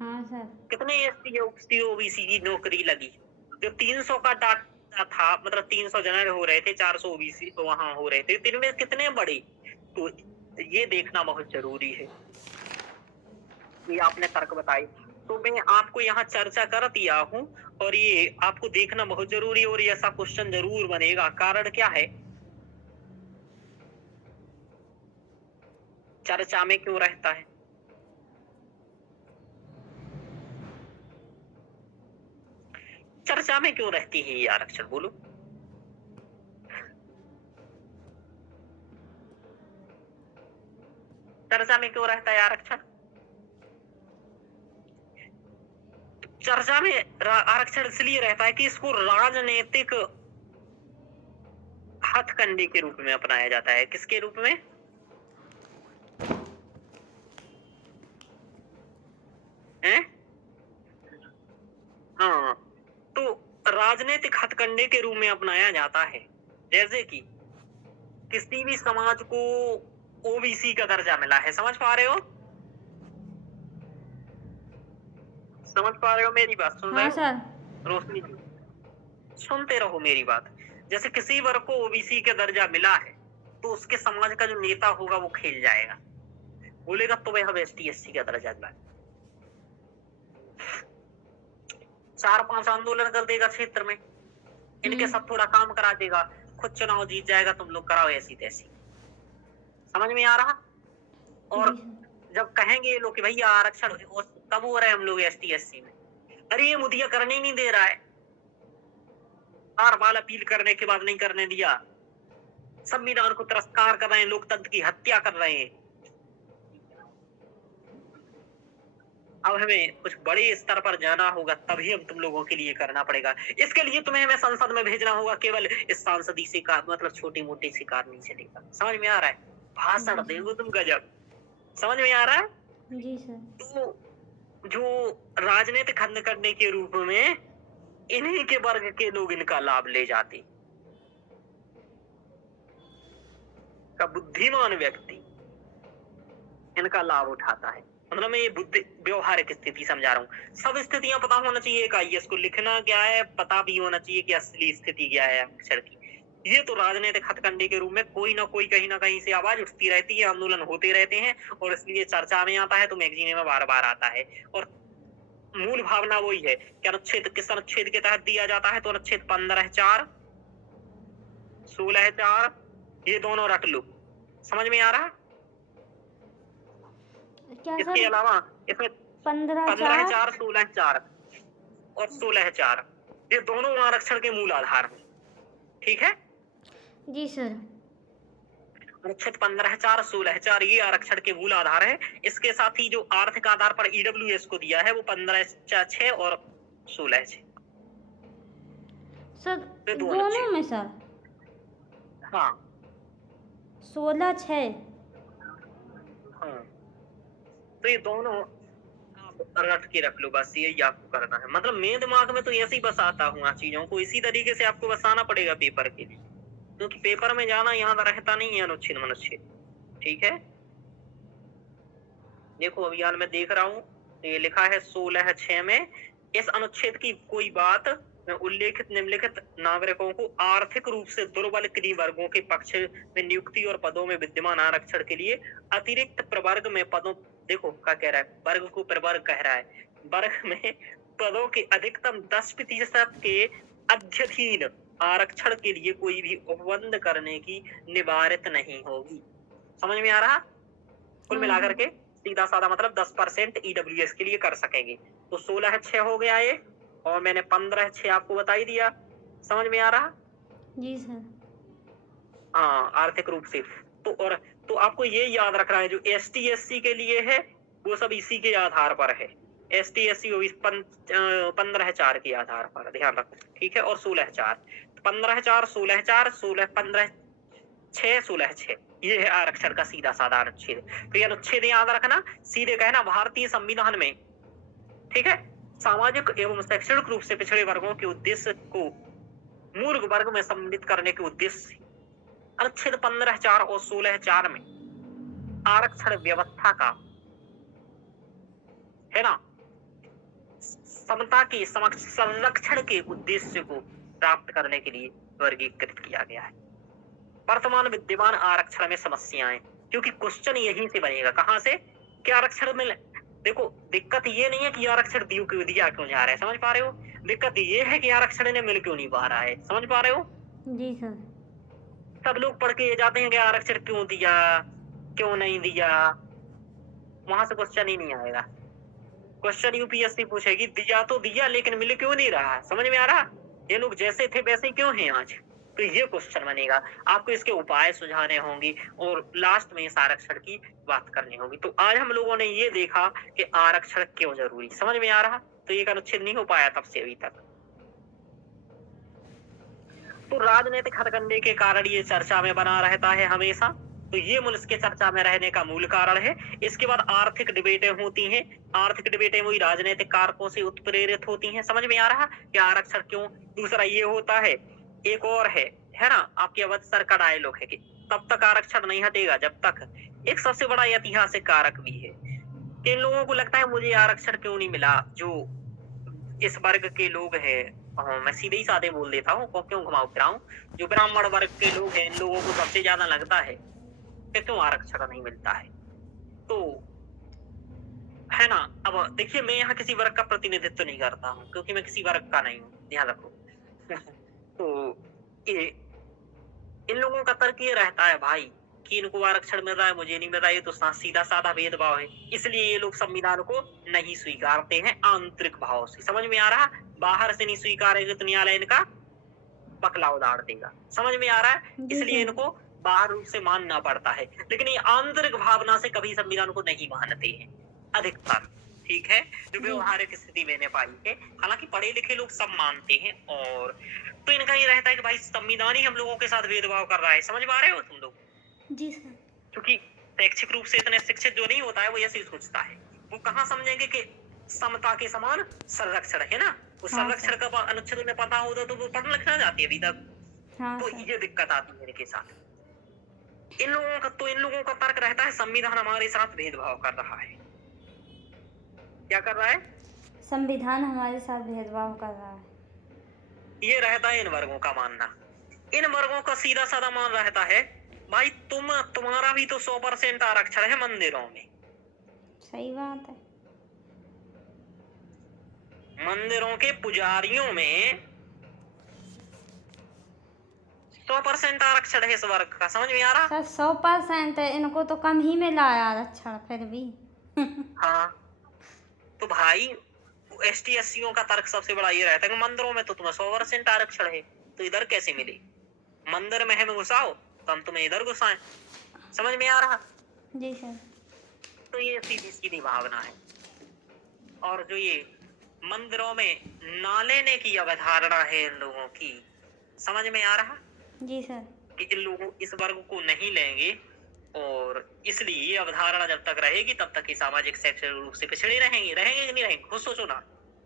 हाँ सर। कितने एसटी ओबीसी की नौकरी लगी? जो 300 का डाटा था, मतलब 300 जनरल हो रहे थे, 400 ओबीसी तो वहां हो रहे थे, तो इनमें कितने बड़े? तो ये देखना बहुत जरूरी है। ये आपने तर्क बताई तो मैं आपको यहाँ चर्चा कर दिया हूँ, और ये आपको देखना बहुत जरूरी है। और ये ऐसा क्वेश्चन जरूर बनेगा। कारण क्या है? चर्चा में क्यों रहता है? चर्चा में क्यों रहती है ये आरक्षण, बोलो? चर्चा में क्यों रहता है आरक्षण? चर्चा में आरक्षण इसलिए रहता है कि इसको राजनीतिक हथकंडे के रूप में अपनाया जाता है। किसके रूप में? हैं? हाँ, तो राजनीतिक हथकंडे के रूप में अपनाया जाता है। जैसे कि किसी भी समाज को ओबीसी का दर्जा मिला है। समझ पा रहे हो? समझ पा रहे हो मेरी बात? सुन रहे हाँ हो सर। रोशनी जी? सुनते रहो मेरी बात। जैसे किसी वर्ग को ओबीसी का दर्जा मिला है तो उसके समाज का जो नेता होगा वो खेल जाएगा, बोलेगा तुम्हें हम एसटी एससी का दर्जा मिला। 4-5 आंदोलन कर देगा क्षेत्र में, इनके सब थोड़ा काम करा देगा, खुद चुनाव जीत जाएगा, तुम लोग कराओ ऐसी तैसी। समझ में आ रहा? और जी सर। जब कहेंगे ये लोग कि भैया आरक्षण कब हो रहा है हम लोग एसटी एससी में, अरे ये मुदिया करने ही नहीं दे रहा है, बार बार अपील करने के बाद नहीं करने दिया, संविधान को तिरस्कार कर रहे हैं, लोकतंत्र की हत्या कर रहे हैं। अब हमें कुछ बड़े स्तर पर जाना होगा, तभी हम तुम लोगों के लिए करना पड़ेगा। इसके लिए तुम्हें हमें संसद में भेजना होगा, केवल इस सांसदी से कार मतलब छोटी मोटी से कार नहीं चलेगा। समझ में आ रहा है? भाषण देंगे तुम गजब। समझ में आ रहा है? जी सर। तो जो राजनीतिक खंड करने के रूप में इन्हीं के वर्ग के लोग इनका लाभ ले जाते, का बुद्धिमान व्यक्ति इनका लाभ उठाता है। मतलब मैं ये बुद्धि व्यवहारिक स्थिति समझा रहा हूँ। सब स्थितियां पता होना चाहिए एक आईएएस को, लिखना क्या है पता भी होना चाहिए कि असली स्थिति क्या है अक्षर की। ये तो राजनीतिक हथकंडे के रूप में कोई ना कोई कहीं ना कहीं से आवाज उठती रहती है, आंदोलन होते रहते हैं और इसलिए चर्चा में आता है, तो मैगजीन में बार बार आता है। और मूल भावना वही है कि अनुच्छेद किस अनुच्छेद के तहत दिया जाता है, तो अनुच्छेद 15(4), 16(4), ये दोनों रट लो। समझ में आ रहा? क्या इसके सर? अलावा इसमें 15(4), 16(4) और 16(4), ये दोनों आरक्षण के मूल आधार हैं। ठीक है? जी सर। अनुच्छेद 15(4), 16(4) ये आरक्षण के मूल आधार है। इसके साथ ही जो आर्थिक आधार पर ईडब्ल्यूएस को दिया है वो 15(6) और 16(6). सर ये दो दोनों अनुच्छेद। में सर हाँ 16(6). हाँ, तो ये दोनों आप रट के रख लो, बस यही आपको करना है। मतलब मेरे दिमाग में तो ऐसे ही बसाता हूँ चीजों को, इसी तरीके से आपको बसाना पड़ेगा पेपर के लिए, क्योंकि पेपर में जाना यहाँ रहता नहीं है अनुच्छेद अनुच्छेद। ठीक है? देखो अभी यार मैं देख रहा हूँ, ये लिखा है 16(6) में, इस अनुच्छेद की कोई बात उल्लेखित निम्नलिखित नागरिकों को आर्थिक रूप से दुर्बल किन्हीं वर्गों के पक्ष में नियुक्ति और पदों में विद्यमान आरक्षण के लिए अतिरिक्त प्रवर्ग में पदों, देखो क्या कह रहा है, वर्ग को प्रवर्ग कह रहा है, वर्ग में पदों के अधिकतम 10% के अध्यधीन आरक्षण के लिए कोई भी उपबंध करने की निवारित नहीं होगी। समझ में आ रहा? कुल मिलाकर के सीधा साधा मतलब 10% ईडब्ल्यूएस के लिए कर सकेंगे। तो 16(6) हो गया ये, और मैंने 15(6) आपको बता ही दिया। समझ में आ रहा? जी सर। हाँ, आर्थिक रूप से। तो आपको ये याद रखना है, जो एसटी एससी के लिए है वो सब इसी के आधार पर है। एसटी एससी 15(4) के आधार पर, ध्यान रखो। ठीक है? और 16(4), 15(4), 16(4), 15(6), 16(6), ये है आरक्षण का सीधा साधा अनुच्छेद। तो ये अनुच्छेद याद रखना, सीधे कहना भारतीय संविधान में, ठीक है, सामाजिक एवं शैक्षणिक रूप से पिछड़े वर्गों के उद्देश्य को मूल वर्ग में सम्मिलित करने के उद्देश्य से अनुच्छेद 15(4) और 16(4) में आरक्षण व्यवस्था का, है ना, समता के समक्ष संरक्षण के उद्देश्य को प्राप्त करने के लिए वर्गीकृत किया गया है। वर्तमान विद्यमान आरक्षण में समस्याएं, क्योंकि क्वेश्चन यहीं से बनेगा, कहां से, कि आरक्षण में, देखो दिक्कत ये नहीं है कि आरक्षण दिया क्यों जा रहा है, समझ पा रहे हो, दिक्कत ये है कि आरक्षण इन्हें मिल क्यों नहीं पा रहा है। समझ पा रहे हो? जी सर। सब लोग पढ़ के जाते हैं कि आरक्षण क्यों दिया, क्यों नहीं दिया, वहां से क्वेश्चन ही नहीं आएगा। क्वेश्चन यूपीएससी पूछेगी दिया तो दिया लेकिन मिल क्यों नहीं रहा। समझ में आ रहा? ये लोग जैसे थे वैसे क्यों हैं आज, तो ये क्वेश्चन बनेगा। आपको इसके उपाय सुझाने होंगे और लास्ट में इस आरक्षण की बात करनी होगी। तो आज हम लोगों ने ये देखा कि आरक्षण क्यों जरूरी। समझ में आ रहा? तो ये अनुच्छेद नहीं हो पाया तब से अभी तक। तो राजनीतिक हथकंडे के कारण ये चर्चा में बना रहता है हमेशा, तो ये मुल्क के चर्चा में रहने का मूल कारण है। इसके बाद आर्थिक डिबेटें होती हैं, आर्थिक डिबेटें वही राजनीतिक कारकों से उत्प्रेरित होती हैं। समझ में आ रहा कि आरक्षण क्यों। दूसरा ये होता है, एक और है ना, आपके अवध सर का डायलॉग है कि तब तक आरक्षण नहीं हटेगा जब तक एक सबसे बड़ा ऐतिहासिक कारक भी है कि इन लोगों को लगता है मुझे आरक्षण क्यों नहीं मिला। जो इस वर्ग के लोग हैं, मैं सीधे ही साधे बोल देता हूँ, क्यों घुमाऊ फिराऊं, जो ब्राह्मण वर्ग के लोग हैं इन लोगों को सबसे ज्यादा लगता है कि क्यों आरक्षण नहीं मिलता है। तो है ना। अब देखिए, मैं यहाँ किसी वर्ग का प्रतिनिधित्व नहीं करता हूँ क्योंकि मैं किसी वर्ग का नहीं हूँ, ध्यान रखो। तो ये इन लोगों का तर्क ये रहता है भाई कि इनको आरक्षण मिल रहा है, मुझे नहीं मिल रहा है, ये तो सीधा साधा भेदभाव है। इसलिए ये लोग संविधान को नहीं स्वीकारते हैं आंतरिक भाव से। समझ में आ रहा? बाहर से नहीं स्वीकारेंगे तो न्यायालय इनका बकला उतार देगा। समझ में आ रहा है? जी इसलिए सर। इनको बाहर रूप से मानना पड़ता है, लेकिन ये आंतरिक भावना से कभी संविधान को नहीं मानते हैं अधिकतर। ठीक है, जो जी। व्यवहारिक स्थिति में पाई है। हालांकि पढ़े लिखे लोग सब मानते हैं, और तो इनका ये रहता है कि भाई संविधान ही हम लोगों के साथ भेदभाव कर रहा है। समझ में आ रहे हो तुम लोग? जी सर। क्योंकि शैक्षिक रूप से इतने शिक्षित जो नहीं होता है वो ऐसे ही सोचता है। वो कहाँ समझेंगे कि समता के समान संरक्षण है ना। वो हाँ संरक्षण का अनुच्छेद उन्हें पता होता तो वो पढ़ लिखना जाती है अभी तक। हाँ तो सर। ये दिक्कत आती है इनके साथ। इन लोगों का तर्क रहता है संविधान हमारे साथ भेदभाव कर रहा है। क्या कर रहा है? संविधान हमारे साथ भेदभाव कर रहा है। ये रहता है इन वर्गों का मानना। इन वर्गों का सीधा साधा मान रहता है भाई तुम्हारा भी तो 100% आरक्षण है मंदिरों में। सही बात है। मंदिरों के पुजारियों में 100% आरक्षण है इस वर्ग का। समझ में आ रहा? सर 100% है, इनको तो कम ही मिला है आरक्षण फिर भी। हाँ, तो भाई ST SCओं का तर्क सबसे बड़ा ये रहता है कि मंदिरों में तो तुम्हें 100% आरक्षण है, तो इधर कैसे मिले? मंदिर में हमें घुसाओ तो हम तुम्हें इधर घुसाएं। समझ में आ रहा? जी सर। तो ये सीधी सीधी भावना है। और जो ये मंदिरों में ना लेने की अवधारणा है इन लोगों की, समझ में आ रहा? जी सर। कि इन लोगों इस वर्ग को नहीं लेंगे, और इसलिए ये अवधारणा जब तक रहेगी तब तक ही सामाजिक शैक्षिक रूप से पिछड़े रहेंगे। रहेंगे कि नहीं रहेंगे? खुद सोचो ना।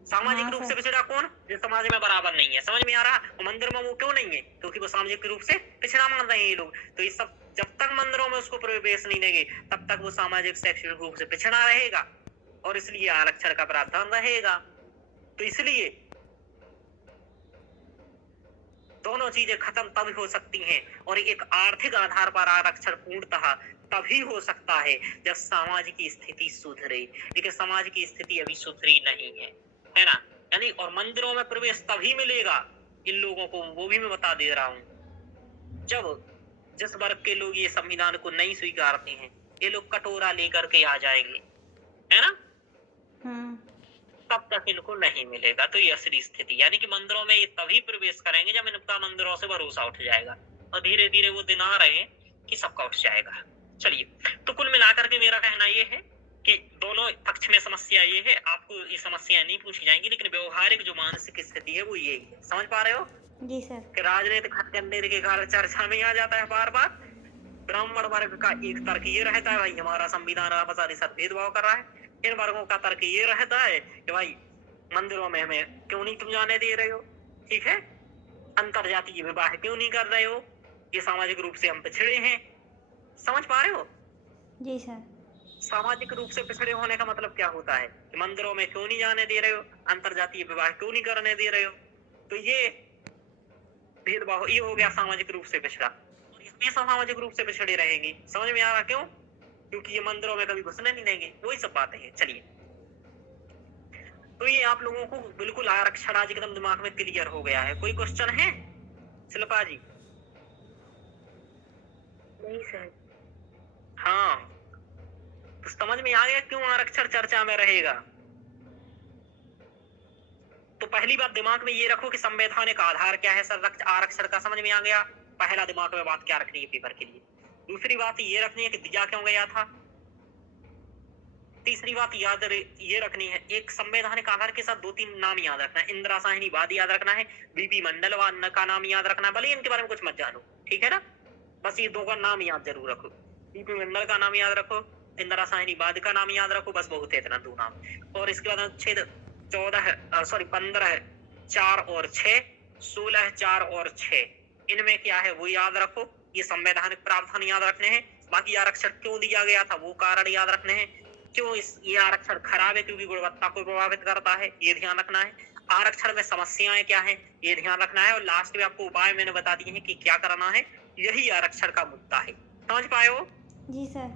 सामाजिक हाँ रूप से सर। पिछड़ा कौन? जो समाज में बराबर नहीं है। समझ में आ रहा? मंदिर में वो क्यों नहीं है? क्योंकि वो सामाजिक रूप से पिछड़ा मान रहे हैं ये लोग। तो ये सब जब तक मंदिरों में उसको प्रवेश नहीं देंगे तब तक वो सामाजिक शैक्षिक रूप से पिछड़ा रहेगा, और इसलिए आरक्षण का प्रावधान रहेगा। तो इसलिए दोनों चीजें खत्म तभी हो सकती हैं, और एक आर्थिक आधार पर आरक्षण पूर्णतः तभी हो सकता है जब समाज की स्थिति सुधरे। लेकिन समाज की स्थिति अभी सुधरी नहीं है ना। यानी और मंदिरों में प्रवेश तभी मिलेगा इन लोगों को, वो भी मैं बता दे रहा हूँ, जब जिस वर्ग के लोग ये संविधान को नहीं स्वीकारते हैं ये लोग कटोरा लेकर के आ जाएंगे, है ना, तब तक इनको नहीं मिलेगा। तो ये असली स्थिति, यानी कि मंदिरों में ये तभी प्रवेश करेंगे जब इनका मंदिरों से भरोसा उठ जाएगा, और धीरे धीरे वो दिन आ रहे हैं कि सबका उठ जाएगा। चलिए, तो कुल मिलाकर के मेरा कहना ये है कि दोनों पक्ष में समस्या ये है। आपको ये समस्या नहीं पूछी जाएंगी, लेकिन व्यवहारिक जो मानसिक स्थिति है वो यही है। समझ पा रहे हो? जी सर। कि राजनीतिक हथकंडे के कारण चर्चा में आ जाता है बार बार। ब्राह्मण वर्ग का एक तर्क ये रहता है भाई हमारा संविधान हमारे साथ भेदभाव कर रहा है। इन वर्गों का तर्क ये रहता है कि भाई मंदिरों में हमें क्यों नहीं तुम जाने दे रहे हो, ठीक है, अंतरजातीय विवाह क्यों नहीं कर रहे हो, ये सामाजिक रूप से हम पिछड़े हैं। समझ पा रहे हो? जी सर। सामाजिक रूप से पिछड़े होने का मतलब क्या होता है कि मंदिरों में क्यों नहीं जाने दे रहे हो, अंतरजातीय विवाह क्यों नहीं करने दे रहे हो। तो ये भेदभाव, ये हो गया सामाजिक रूप से पिछड़ा, और ये हमेशा सामाजिक रूप से पिछड़े रहेंगे। समझ में आ रहा? क्यों? क्योंकि ये मंदिरों में कभी घुसने नहीं देंगे। वही सब बातें हैं। चलिए, तो ये आप लोगों को बिल्कुल आरक्षण आज एकदम दिमाग में क्लियर हो गया है। कोई क्वेश्चन है शिल्पा जी? नहीं सर। हाँ, तो समझ में आ गया क्यों आरक्षण चर्चा में रहेगा। तो पहली बात दिमाग में ये रखो कि संवैधानिक आधार क्या है आरक्षण का। समझ में आ गया? पहला दिमाग में बात क्या रखनी है पेपर के लिए। दूसरी बात ये रखनी है कि दिया क्यों गया था। तीसरी बात ये रखनी है, एक संवैधानिक आधार के साथ 2-3 नाम याद रखना है। इंदिरा साहनी वाद याद रखना है, बीपी मंडल का नाम याद रखना है, भले इनके बारे में कुछ मत जानो, ठीक है ना, बस ये 2 का नाम याद जरूर रखो। बीपी मंडल का नाम याद रखो, इंदिरा साहनी वाद का नाम याद रखो, बस बहुत है इतना 2 नाम। और इसके बाद अनुच्छेद 15, 4 और 6, 16, 4 और 6, इनमें क्या है वो याद रखो। ये संवैधानिक प्रावधान याद रखने हैं। बाकी आरक्षण क्यों दिया गया था वो कारण याद रखने हैं। क्यों ये आरक्षण खराब है, क्योंकि गुणवत्ता को प्रभावित करता है, ये ध्यान रखना है। आरक्षण में समस्याएं क्या है, ये ध्यान रखना है। और लास्ट में आपको उपाय मैंने बता दिए हैं कि क्या करना है। यही आरक्षण का मुद्दा है, समझ पाए हो? जी सर।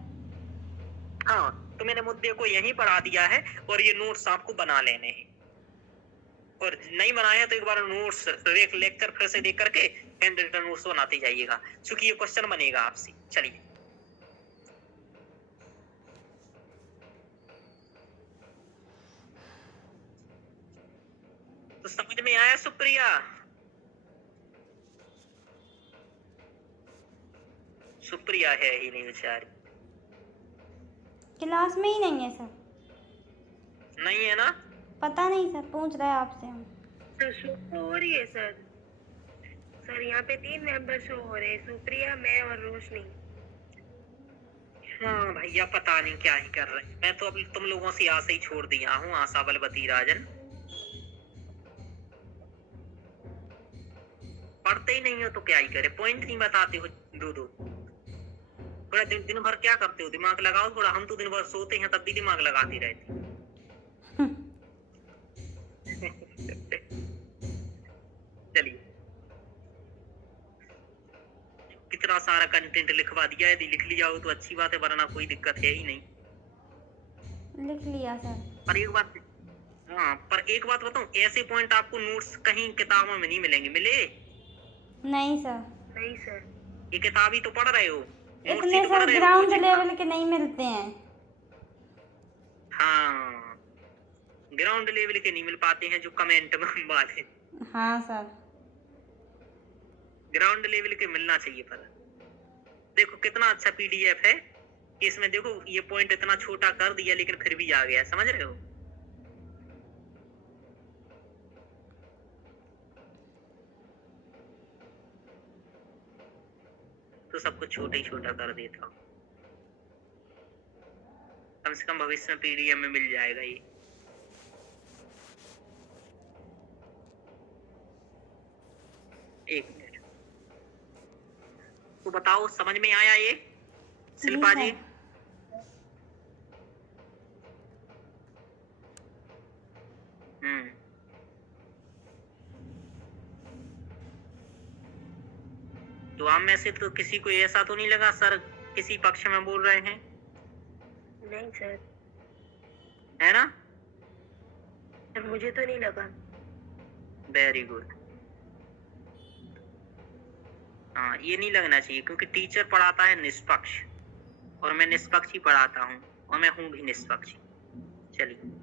हाँ, तो मैंने मुद्दे को यहीं पढ़ा दिया है और ये नोट्स आपको बना लेने हैं। और नहीं बनाया तो एक बार नोट्स एक लेक्चर फिर से देख करके हैंड रिटन नोट्स बनाते जाइएगा, क्योंकि ये क्वेश्चन बनेगा आपसे। चलिए, तो समझ में आया सुप्रिया? सुप्रिया है ही नहीं बेचारी, क्लास में ही नहीं है सर। नहीं है ना? पता नहीं सर, पूछ रहे हैं आपसे हम। सर शो तो हो रही है सर। सर यहाँ पे 3 मेंबर शो हो रहे हैं, सुप्रिया, मैं और रोशनी। हाँ भैया, पता नहीं क्या ही कर रहे हैं। मैं तो अब तुम लोगों से आशा ही छोड़ दिया हूँ, आशा बलवती राजन। पढ़ते ही नहीं हो तो क्या ही करे, पॉइंट नहीं बताते हो दो दो। थोड़ा दिन भर क्या करते हो, दिमाग लगाओ थोड़ा। हम तो दिन भर सोते हैं तब भी दिमाग लगाते रहते हैं। चलिए, कितना सारा कंटेंट लिखवा दिया है। यदि लिख लिया हो तो अच्छी बात है, वरना कोई दिक्कत है ही नहीं। लिख लिया सर। पर एक बात, हाँ, पर एक बात बताऊं, ऐसे पॉइंट आपको नोट्स कहीं किताबों में नहीं मिलेंगे। मिले? नहीं सर। नहीं सर। ये किताब ही तो पढ़ रहे हो, नोट्स ही इतने तो पढ़ सर रहे हो। ग्राउंड लेवल के नहीं मिलते हैं। हाँ, ग्राउंड लेवल के नहीं मिल पाते हैं जो कमेंट में वाले। हाँ सर। ग्राउंड लेवल के मिलना चाहिए। पर देखो कितना अच्छा पीडीएफ है कि इसमें देखो ये पॉइंट इतना छोटा कर दिया लेकिन फिर भी आ गया, समझ रहे हो? तो सब कुछ छोटा ही छोटा कर देता हूँ, कम से कम भविष्य में पीडीएफ में मिल जाएगा ये। एक मिनट, तो बताओ समझ में आया ये शिल्पा जी? तो आप में से तो किसी को ऐसा तो नहीं लगा सर किसी पक्ष में बोल रहे हैं? नहीं सर। है ना? मुझे तो नहीं लगा। Very good. हाँ, ये नहीं लगना चाहिए, क्योंकि टीचर पढ़ाता है निष्पक्ष, और मैं निष्पक्ष ही पढ़ाता हूँ, और मैं हूँ भी निष्पक्ष। चलिए,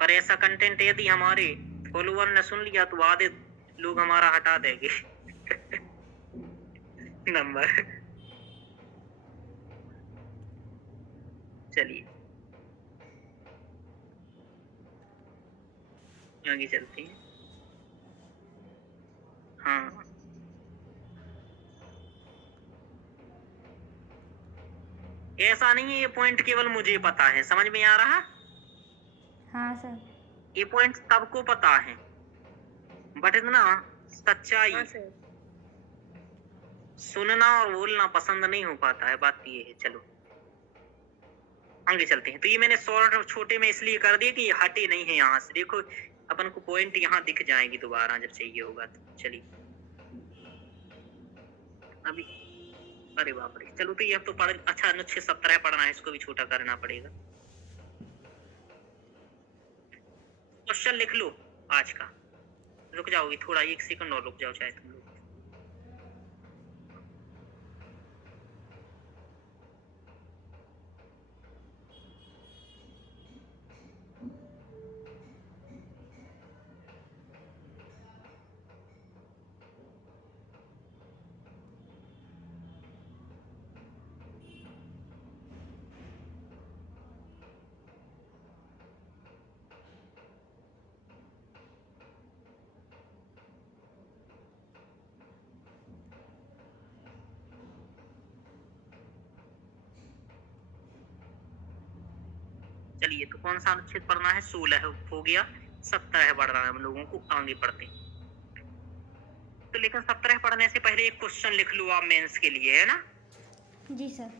पर ऐसा कंटेंट यदि हमारे फॉलोअर ने सुन लिया तो आधे लोग हमारा हटा देंगे नंबर। चलिए आगे चलते हैं। हाँ, ऐसा नहीं है ये पॉइंट केवल मुझे पता है, समझ में आ रहा? हाँ सर। ये पॉइंट सबको पता है, बट इतना सच्चाई हाँ सर। सुनना और बोलना पसंद नहीं हो पाता है, बात ये है। चलो आगे चलते हैं। तो ये मैंने शॉर्ट और छोटे में इसलिए कर दिया कि ये हटे नहीं है यहाँ से। देखो अपन को पॉइंट यहाँ दिख जाएंगी दोबारा जब चाहिए होगा तो। चलिए अभी, अरे बाप रे, चलो तो ये अब तो पढ़, अच्छा अनुच्छेद 17 पढ़ना है, इसको भी छोटा करना पड़ेगा। क्वेश्चन लिख लो आज का। रुक जाओगी थोड़ा, 1 सेकंड और रुक जाओ चाहे तुम लोग। चलिए, तो कौन सा अनुच्छेद पढ़ना है? 16 हो गया, 17 पढ़ रहा है हम लोगों को। आगे पढ़ते हैं। तो लेकिन 17 पढ़ने से पहले एक क्वेश्चन लिख लो आप मेंस के लिए, है ना। जी सर।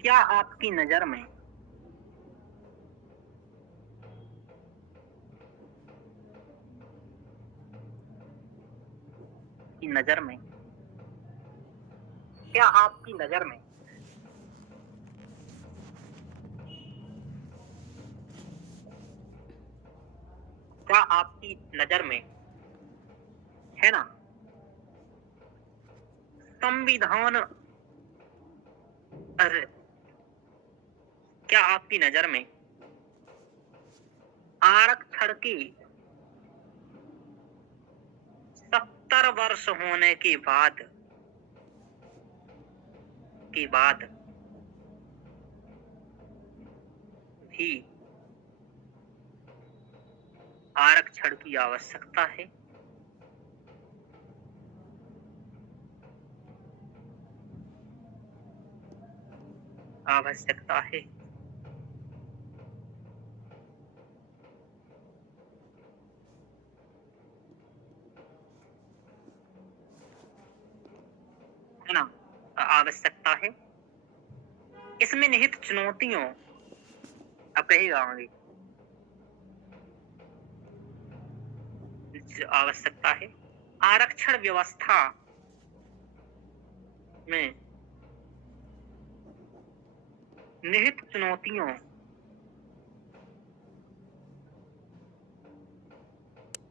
क्या आपकी नजर में क्या आपकी नजर में है ना, संविधान, अरे क्या आपकी नजर में आरक्षण की 70 वर्ष होने के बाद भी आरक्षण की आवश्यकता है? है ना, आवश्यकता है। इसमें निहित चुनौतियों, अब कहिएगा आगे, आवश्यकता है। आरक्षण व्यवस्था में निहित चुनौतियों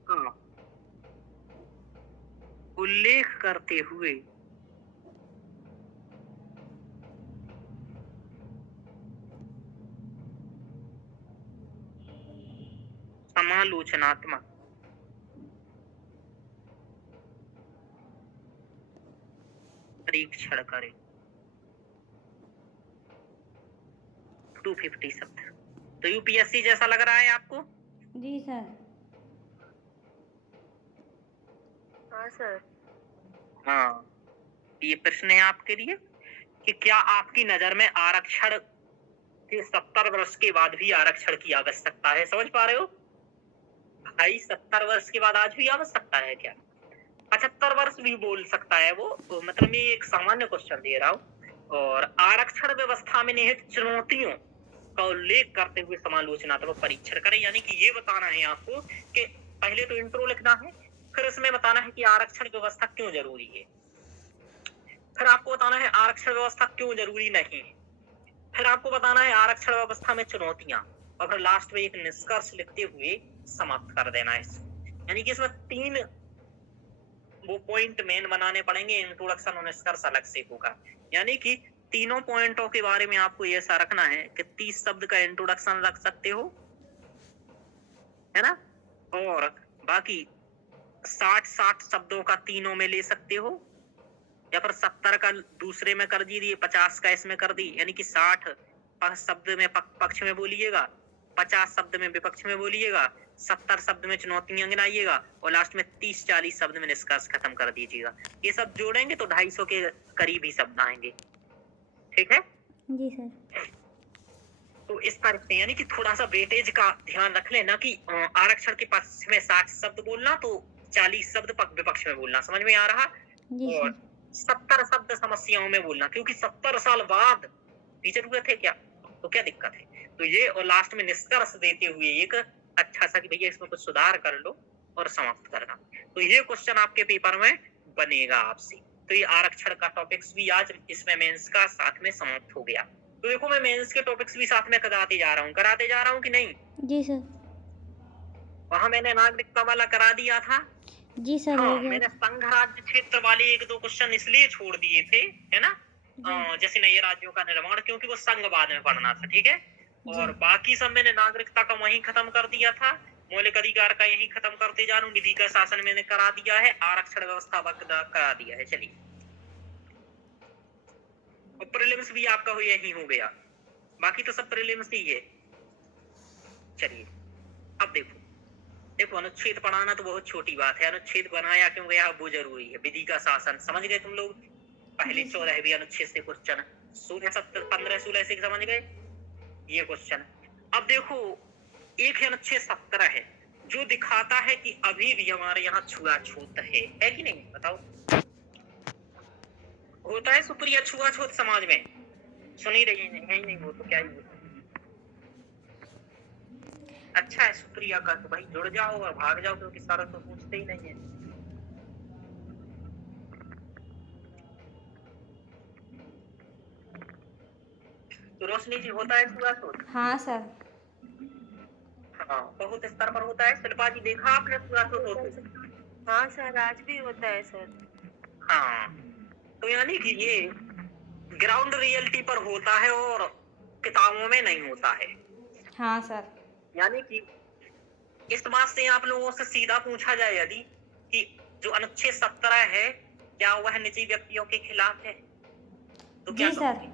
का उल्लेख करते हुए समालोचनात्मक परीक्षण करें। 250 शब्द तो यूपीएससी जैसा लग रहा है आपको? जी सर। हाँ सर। हाँ, ये प्रश्न है आपके लिए कि क्या आपकी नजर में आरक्षण के 70 वर्ष के बाद भी आरक्षण की आवश्यकता है? समझ पा रहे हो भाई, 70 वर्ष के बाद आज भी आवश्यकता है क्या? 75 वर्ष भी बोल सकता है वो, तो मतलब मैं एक सामान्य क्वेश्चन दे रहा हूँ। और आरक्षण व्यवस्था में निहित चुनौतियों का उल्लेख करते हुए समालोचनात्मक परीक्षण करें, यानी कि ये बताना है आपको कि पहले तो इंट्रो लिखना है, फिर इसमें बताना है कि आरक्षण व्यवस्था क्यों जरूरी है, फिर आपको बताना है आरक्षण व्यवस्था क्यों जरूरी नहीं है, फिर आपको बताना है आरक्षण व्यवस्था में चुनौतियां, और फिर लास्ट में एक निष्कर्ष लिखते हुए समाप्त कर देना है। यानी कि इसमें 3 वो पॉइंट मेन बनाने पड़ेंगे, इंट्रोडक्शन और निष्कर्ष अलग से होगा। यानी कि तीनों पॉइंटों के बारे में आपको ये ऐसा रखना है कि 30 शब्द का इंट्रोडक्शन रख सकते हो, है ना, और बाकी 60 शब्दों का तीनों में ले सकते हो, या फिर 70 का दूसरे में कर दीजिए, 50 का इसमें कर दी, यानी कि 60 शब्द में पक्ष में बोलिएगा, 50 शब्द में विपक्ष में बोलिएगा, 70 शब्द में चुनौतियां गिनाइएगा, और लास्ट में 30-40 शब्द में निष्कर्ष खत्म कर दीजिएगा। ये सब जोड़ेंगे तो 250 के करीब ही शब्द आएंगे। ठीक है जी सर। तो इस तरह से, यानी कि थोड़ा सा वेटेज का ध्यान रख लेना कि आरक्षण के पक्ष में 60 शब्द बोलना तो 40 शब्द विपक्ष में बोलना, समझ में आ रहा? जी और सर। 70 शब्द समस्याओं में बोलना, क्योंकि 70 साल बाद टीचर हुए थे क्या, तो क्या दिक्कत है। तो ये, और लास्ट में निष्कर्ष देते हुए एक अच्छा सा कि भैया इसमें कुछ सुधार कर लो और समाप्त करना। तो ये क्वेश्चन आपके पेपर में बनेगा आपसे। तो ये आरक्षण का टॉपिक्स भी आज इसमें मेंस का साथ में समाप्त हो गया। तो देखो मैं मेंस के टॉपिक्स भी साथ में कराते जा रहा हूँ कि नहीं? जी सर। वहां मैंने नागरिकता वाला करा दिया था। जी सर। हाँ, हो गया। मैंने संघ राज्य क्षेत्र वाले 1-2 क्वेश्चन इसलिए छोड़ दिए थे, है ना, जैसे नए राज्यों का निर्माण, क्योंकि वो संघ बाद में पढ़ना था। ठीक है, और बाकी सब मैंने नागरिकता का वहीं खत्म कर दिया था, मौलिक अधिकार का यहीं खत्म करते जा रहा हूँ, विधि का शासन मैंने करा दिया है, आरक्षण व्यवस्था करा दिया है। चलिए, और प्रीलिम्स भी आपका यही हो गया, बाकी तो सब प्रीलिम्स ही है। चलिए अब देखो अनुच्छेद पढ़ाना तो बहुत छोटी बात है, अनुच्छेद बनाया क्यों गया वो जरूरी है। विधि का शासन समझ गए तुम लोग, पहले 14वीं अनुच्छेद से क्वेश्चन, 16, 17, 15, 16 से समझ गए ये क्वेश्चन। अब देखो एक है अनुच्छेद 17 है जो दिखाता है कि अभी भी हमारे यहाँ छुआछूत है कि नहीं? बताओ, होता है सुप्रिया छुआछूत समाज में? सुन ही रही है ही नहीं वो तो क्या ही बोले। अच्छा है सुप्रिया का तो भाई जुड़ जाओ और भाग जाओ, क्योंकि सारा तो पूछते ही नहीं है। तो रोशनी जी होता है छुआछूत? हाँ सर। हाँ, बहुत स्तर पर होता है। शिल्पा जी देखा आपने छुआछूत होते? हाँ सर, आज भी होता है सर। हाँ, तो यानी कि ये ग्राउंड रियलिटी पर होता है और किताबों में नहीं होता है। हाँ सर। यानी कि इस बात से आप लोगों से सीधा पूछा जाए यदि कि जो अनुच्छेद 17 है क्या वह निजी व्यक्तियों के खिलाफ है, तो क्या जी सर। कहोगे?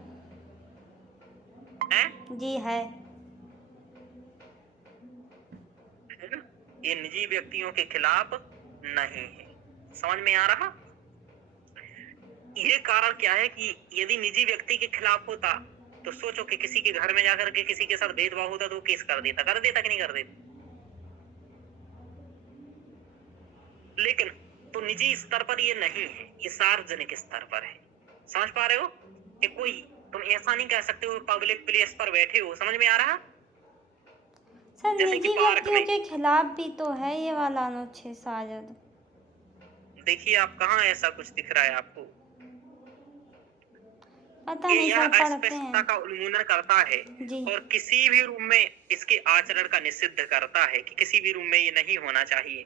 हैं? जी है। है ना? ये निजी व्यक्तियों के खिलाफ नहीं है। समझ में आ रहा? ये कारण क्या है कि यदि निजी व्यक्ति के खिलाफ होता तो सोचो कि किसी के घर में जाकर के किसी के साथ भेदभाव होता तो केस कर देता कि नहीं कर देता? लेकिन तो निजी स्तर पर ये नहीं है, ये सार्वजनिक स्तर पर है। समझ पा रहे हो? कि कोई तुम ऐसा नहीं कह सकते हो पब्लिक प्लेस पर बैठे हो। समझ में आ रहा? सर जैसे कि निजी पार्क व्यक्तियों में के खिलाफ भी तो है ये वाला अनुच्छेद शायद। देखिए, आप कहाँ ऐसा कुछ दिख रहा है आपको? पता ये नहीं यह सर, पढ़ते अस्पष्टता का हैं। उल्लंघन करता है जी। और किसी भी रूम में इसके आचरण का निषिद्ध करता है कि किसी भी रूम में ये नहीं होना चाहिए।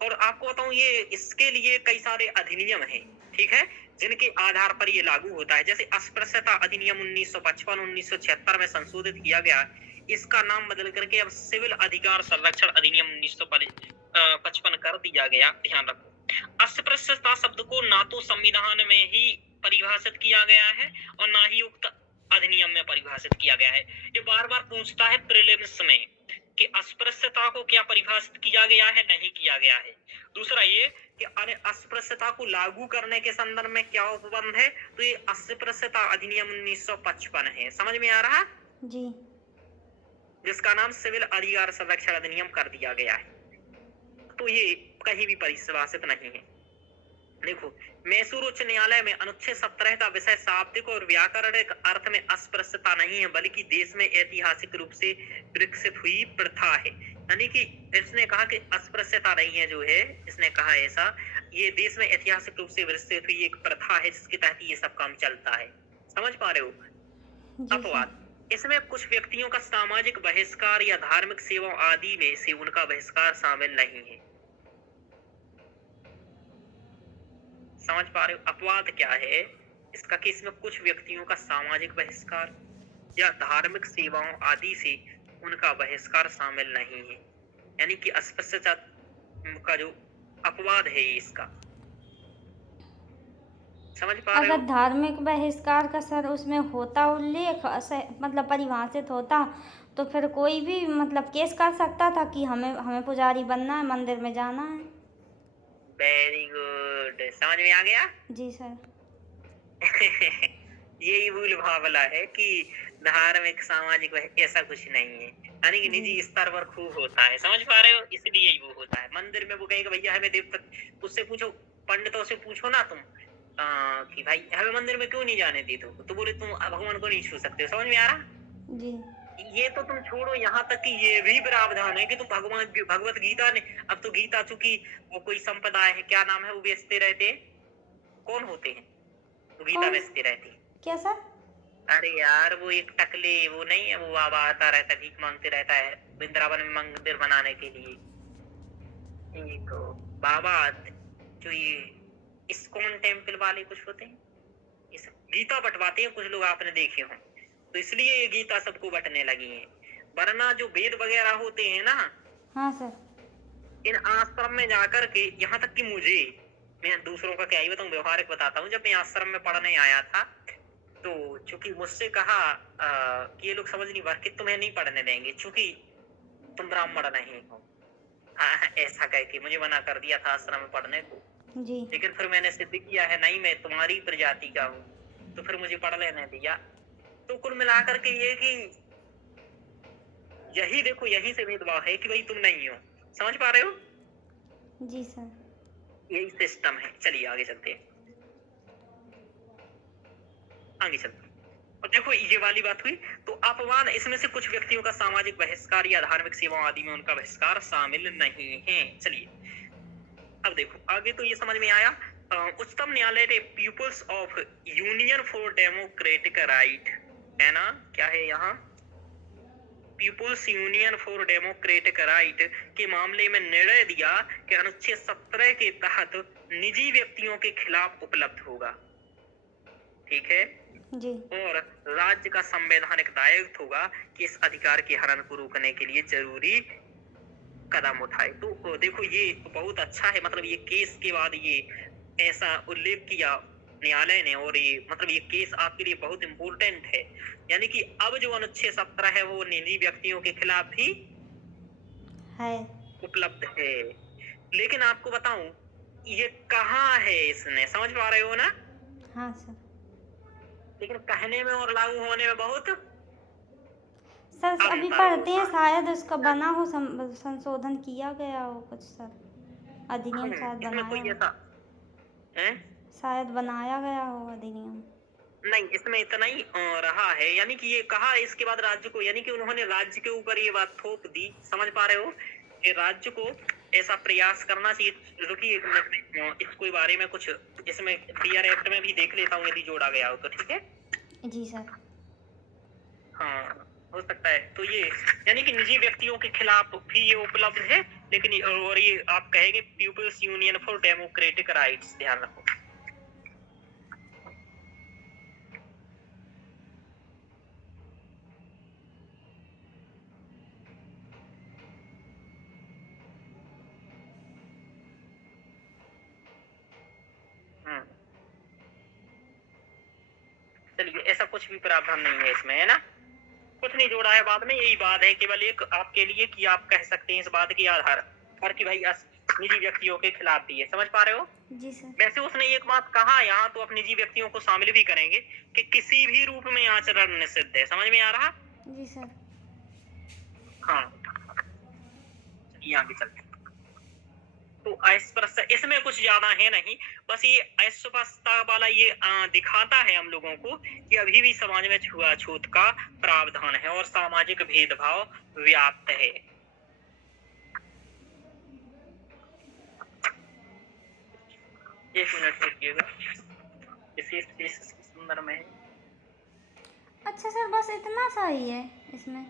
और आपको बताऊं, ये इसके लिए कई सारे अधिनियम हैं, ठीक है, जिनके आधार पर ये लागू होता है। जैसे अस्पृश्यता अधिनियम 1955 1976 में संशोधित किया गया। इसका नाम बदल करके अब सिविल अधिकार संरक्षण अधिनियम 1955 कर दिया गया। ध्यान रखो, अस्पृश्यता शब्द को ना तो संविधान में ही परिभाषित किया गया है और ना ही उक्त अधिनियम में परिभाषित किया गया है। ये बार बार पूछता है प्रीलिम्स में कि अस्पृश्यता को क्या परिभाषित किया गया है, नहीं किया गया है। दूसरा ये कि अस्पृश्यता को लागू करने के संदर्भ में क्या उपबंध है, तो ये अस्पृश्यता अधिनियम 1955 है। समझ में आ रहा? जी। जिसका नाम सिविल अधिकार संरक्षण अधिनियम कर दिया गया है। तो ये कहीं भी परिभाषित नहीं है। देखो, मैसूर उच्च न्यायालय में अनुच्छेद 17 का विषय शाब्दिक और व्याकरणिक अर्थ में अस्पृश्यता नहीं है, बल्कि देश में ऐतिहासिक रूप से विकसित हुई प्रथा है। यानी कि इसने कहा कि अस्पृश्यता नहीं है, जो है इसने कहा ऐसा, ये देश में ऐतिहासिक रूप से विकसित हुई एक प्रथा है जिसके तहत ये सब काम चलता है। समझ पा रहे हो? अपवाद, इसमें कुछ व्यक्तियों का सामाजिक बहिष्कार या धार्मिक सेवाओं आदि में से उनका बहिष्कार शामिल नहीं है। समझ पा रहे हो? अपवाद क्या है इसका कि इसमें कुछ व्यक्तियों का सामाजिक बहिष्कार या धार्मिक सेवाओं आदि से उनका बहिष्कार शामिल नहीं है। यानी कि अस्पृश्यता का जो अपवाद है इसका। समझ पा रहे हो? अगर धार्मिक बहिष्कार का सर उसमें होता उल्लेख मतलब परिभाषित होता तो फिर कोई भी मतलब केस कर सकता था कि हमें पुजारी बनना है, मंदिर में जाना है। वेरी गुड, समझ में आ गया? जी सर। यही भूल भावला है कि धार्मिक सामाजिक ऐसा कुछ नहीं है। यानी कि निजी स्तर पर खूब होता है। समझ पा रहे हो? इसलिए ही वो होता है। मंदिर में वो कहेगा भैया हमें देव, उससे पूछो, पंडितों से पूछो ना तुम कि भाई हमें मंदिर में क्यों नहीं जाने दी, तो बोले तुम भगवान को नहीं छू सकते हो। समझ में आ रहा? जी। ये तो तुम छोड़ो, यहाँ तक कि ये भी प्रावधान है कि तुम भगवत गीता ने, अब तो गीता चूंकि वो कोई संप्रदाय है, क्या नाम है, वो बेचते रहते, कौन होते हैं वो गीता बेचते रहते? क्या सर? अरे यार वो एक टकले, वो नहीं है, वो बाबा आता रहता है, भीख मांगते रहता है वृंदावन में मंदिर बनाने के लिए। एक बाबा जो ये इस्कॉन टेम्पल वाले कुछ होते हैं, ये सब गीता बंटवाते हैं कुछ लोग, आपने देखे हो, तो इसलिए ये गीता सबको बंटने लगी है। वरना जो वेद वगैरह होते हैं ना, हाँ सर, इन आश्रम में जाकर के, यहाँ तक कि मुझे, मैं दूसरों का क्या ही बताऊं, व्यवहारिक बताता हूँ। जब मैं आश्रम में पढ़ने आया था तो चूंकि मुझसे कहा कि ये लोग समझ नहीं भर के तुम्हें नहीं पढ़ने देंगे चूंकि तुम ब्राह्मण नहीं हो, ऐसा कह के मुझे मना कर दिया था आश्रम में पढ़ने को। जी। लेकिन फिर मैंने सिद्ध किया है नहीं, मैं तुम्हारी प्रजाति का हूँ, तो फिर मुझे पढ़ लेने दिया। तो कुल मिलाकर के ये कि यही देखो, यही से भेदभाव है कि भाई तुम नहीं हो, समझ पा रहे हो? जी सर। यही सिस्टम है। चलिए आगे चलते हैं, आगे चलते हैं। और देखो ये वाली बात हुई। तो अपमान, इसमें से कुछ व्यक्तियों का सामाजिक बहिष्कार या धार्मिक सेवाओं आदि में उनका बहिष्कार शामिल नहीं है। चलिए अब देखो आगे, तो ये समझ में आया। उच्चतम न्यायालय ने people's of union for democratic right, है ना, क्या है यहाँ, people's union for democratic right के मामले में निर्णय दिया कि अनुच्छेद 17 के तहत निजी व्यक्तियों के खिलाफ उपलब्ध होगा, ठीक है, जी। और राज्य का संवैधानिक दायित्व होगा कि इस अधिकार के हनन को रोकने के लिए जरूरी कदम उठाए। तो देखो ये बहुत अच्छा है, मतलब ये केस के बाद ये ऐसा उल्लेख किया न्यायालय ने, और ये मतलब ये केस आपके लिए बहुत इम्पोर्टेंट है। यानी कि अब जो अनुच्छेद 17 है वो निजी व्यक्तियों के खिलाफ भी है, उपलब्ध है। लेकिन आपको बताऊं ये कहाँ है, इसने, समझ पा रहे हो ना? हाँ सर। लेकिन कहने में और लागू होने में बहुत सर अभी अंतर पढ़ते हैं, होता है। शायद उसका बना हो, संशोधन किया गया हो कुछ सर, अधिनियम शायद इसमें बनाया कोई हो, ऐसा है? शायद बनाया गया हो अधिनियम। नहीं, इसमें इतना ही रहा है, यानी कि ये कहा इसके बाद राज्य को, यानी कि उन्होंने राज्य के ऊपर ये बात थोप दी, समझ पा रहे हो, कि राज्य को ऐसा प्रयास करना चाहिए। रुकिए एक मिनट में इसको बारे में कुछ इसमें पीआर एक्ट में भी देख लेता हूँ, यदि जोड़ा गया हो तो, ठीक है? जी सर। हाँ हो सकता है। तो ये यानी कि निजी व्यक्तियों के खिलाफ भी ये उपलब्ध है, लेकिन और ये आप कहेंगे people's union for democratic rights, ध्यान रखो। चलिए ऐसा कुछ भी प्रावधान नहीं है इसमें, है ना, कुछ नहीं जोड़ा है बाद में, यही बात है केवल एक आपके लिए कि आप कह सकते हैं इस बात के आधार पर कि भाई निजी व्यक्तियों के खिलाफ भी है, समझ पा रहे हो? जी सर। वैसे उसने एक बात कहा यहाँ, तो अपने निजी व्यक्तियों को शामिल भी करेंगे कि किसी भी रूप में आचरण निषिद्ध है, समझ में आ रहा? जी सर। हाँ आगे चलते। तो अस्पष्टता इसमें कुछ ज्यादा है नहीं, बस ये अस्पष्टता वाला ये दिखाता है हम लोगों को कि अभी भी समाज में छुआछूत का प्रावधान है और सामाजिक भेदभाव व्याप्त है। एक मिनट रुकिएगा, विशेष सुंदर में। अच्छा सर बस इतना सा ही है इसमें?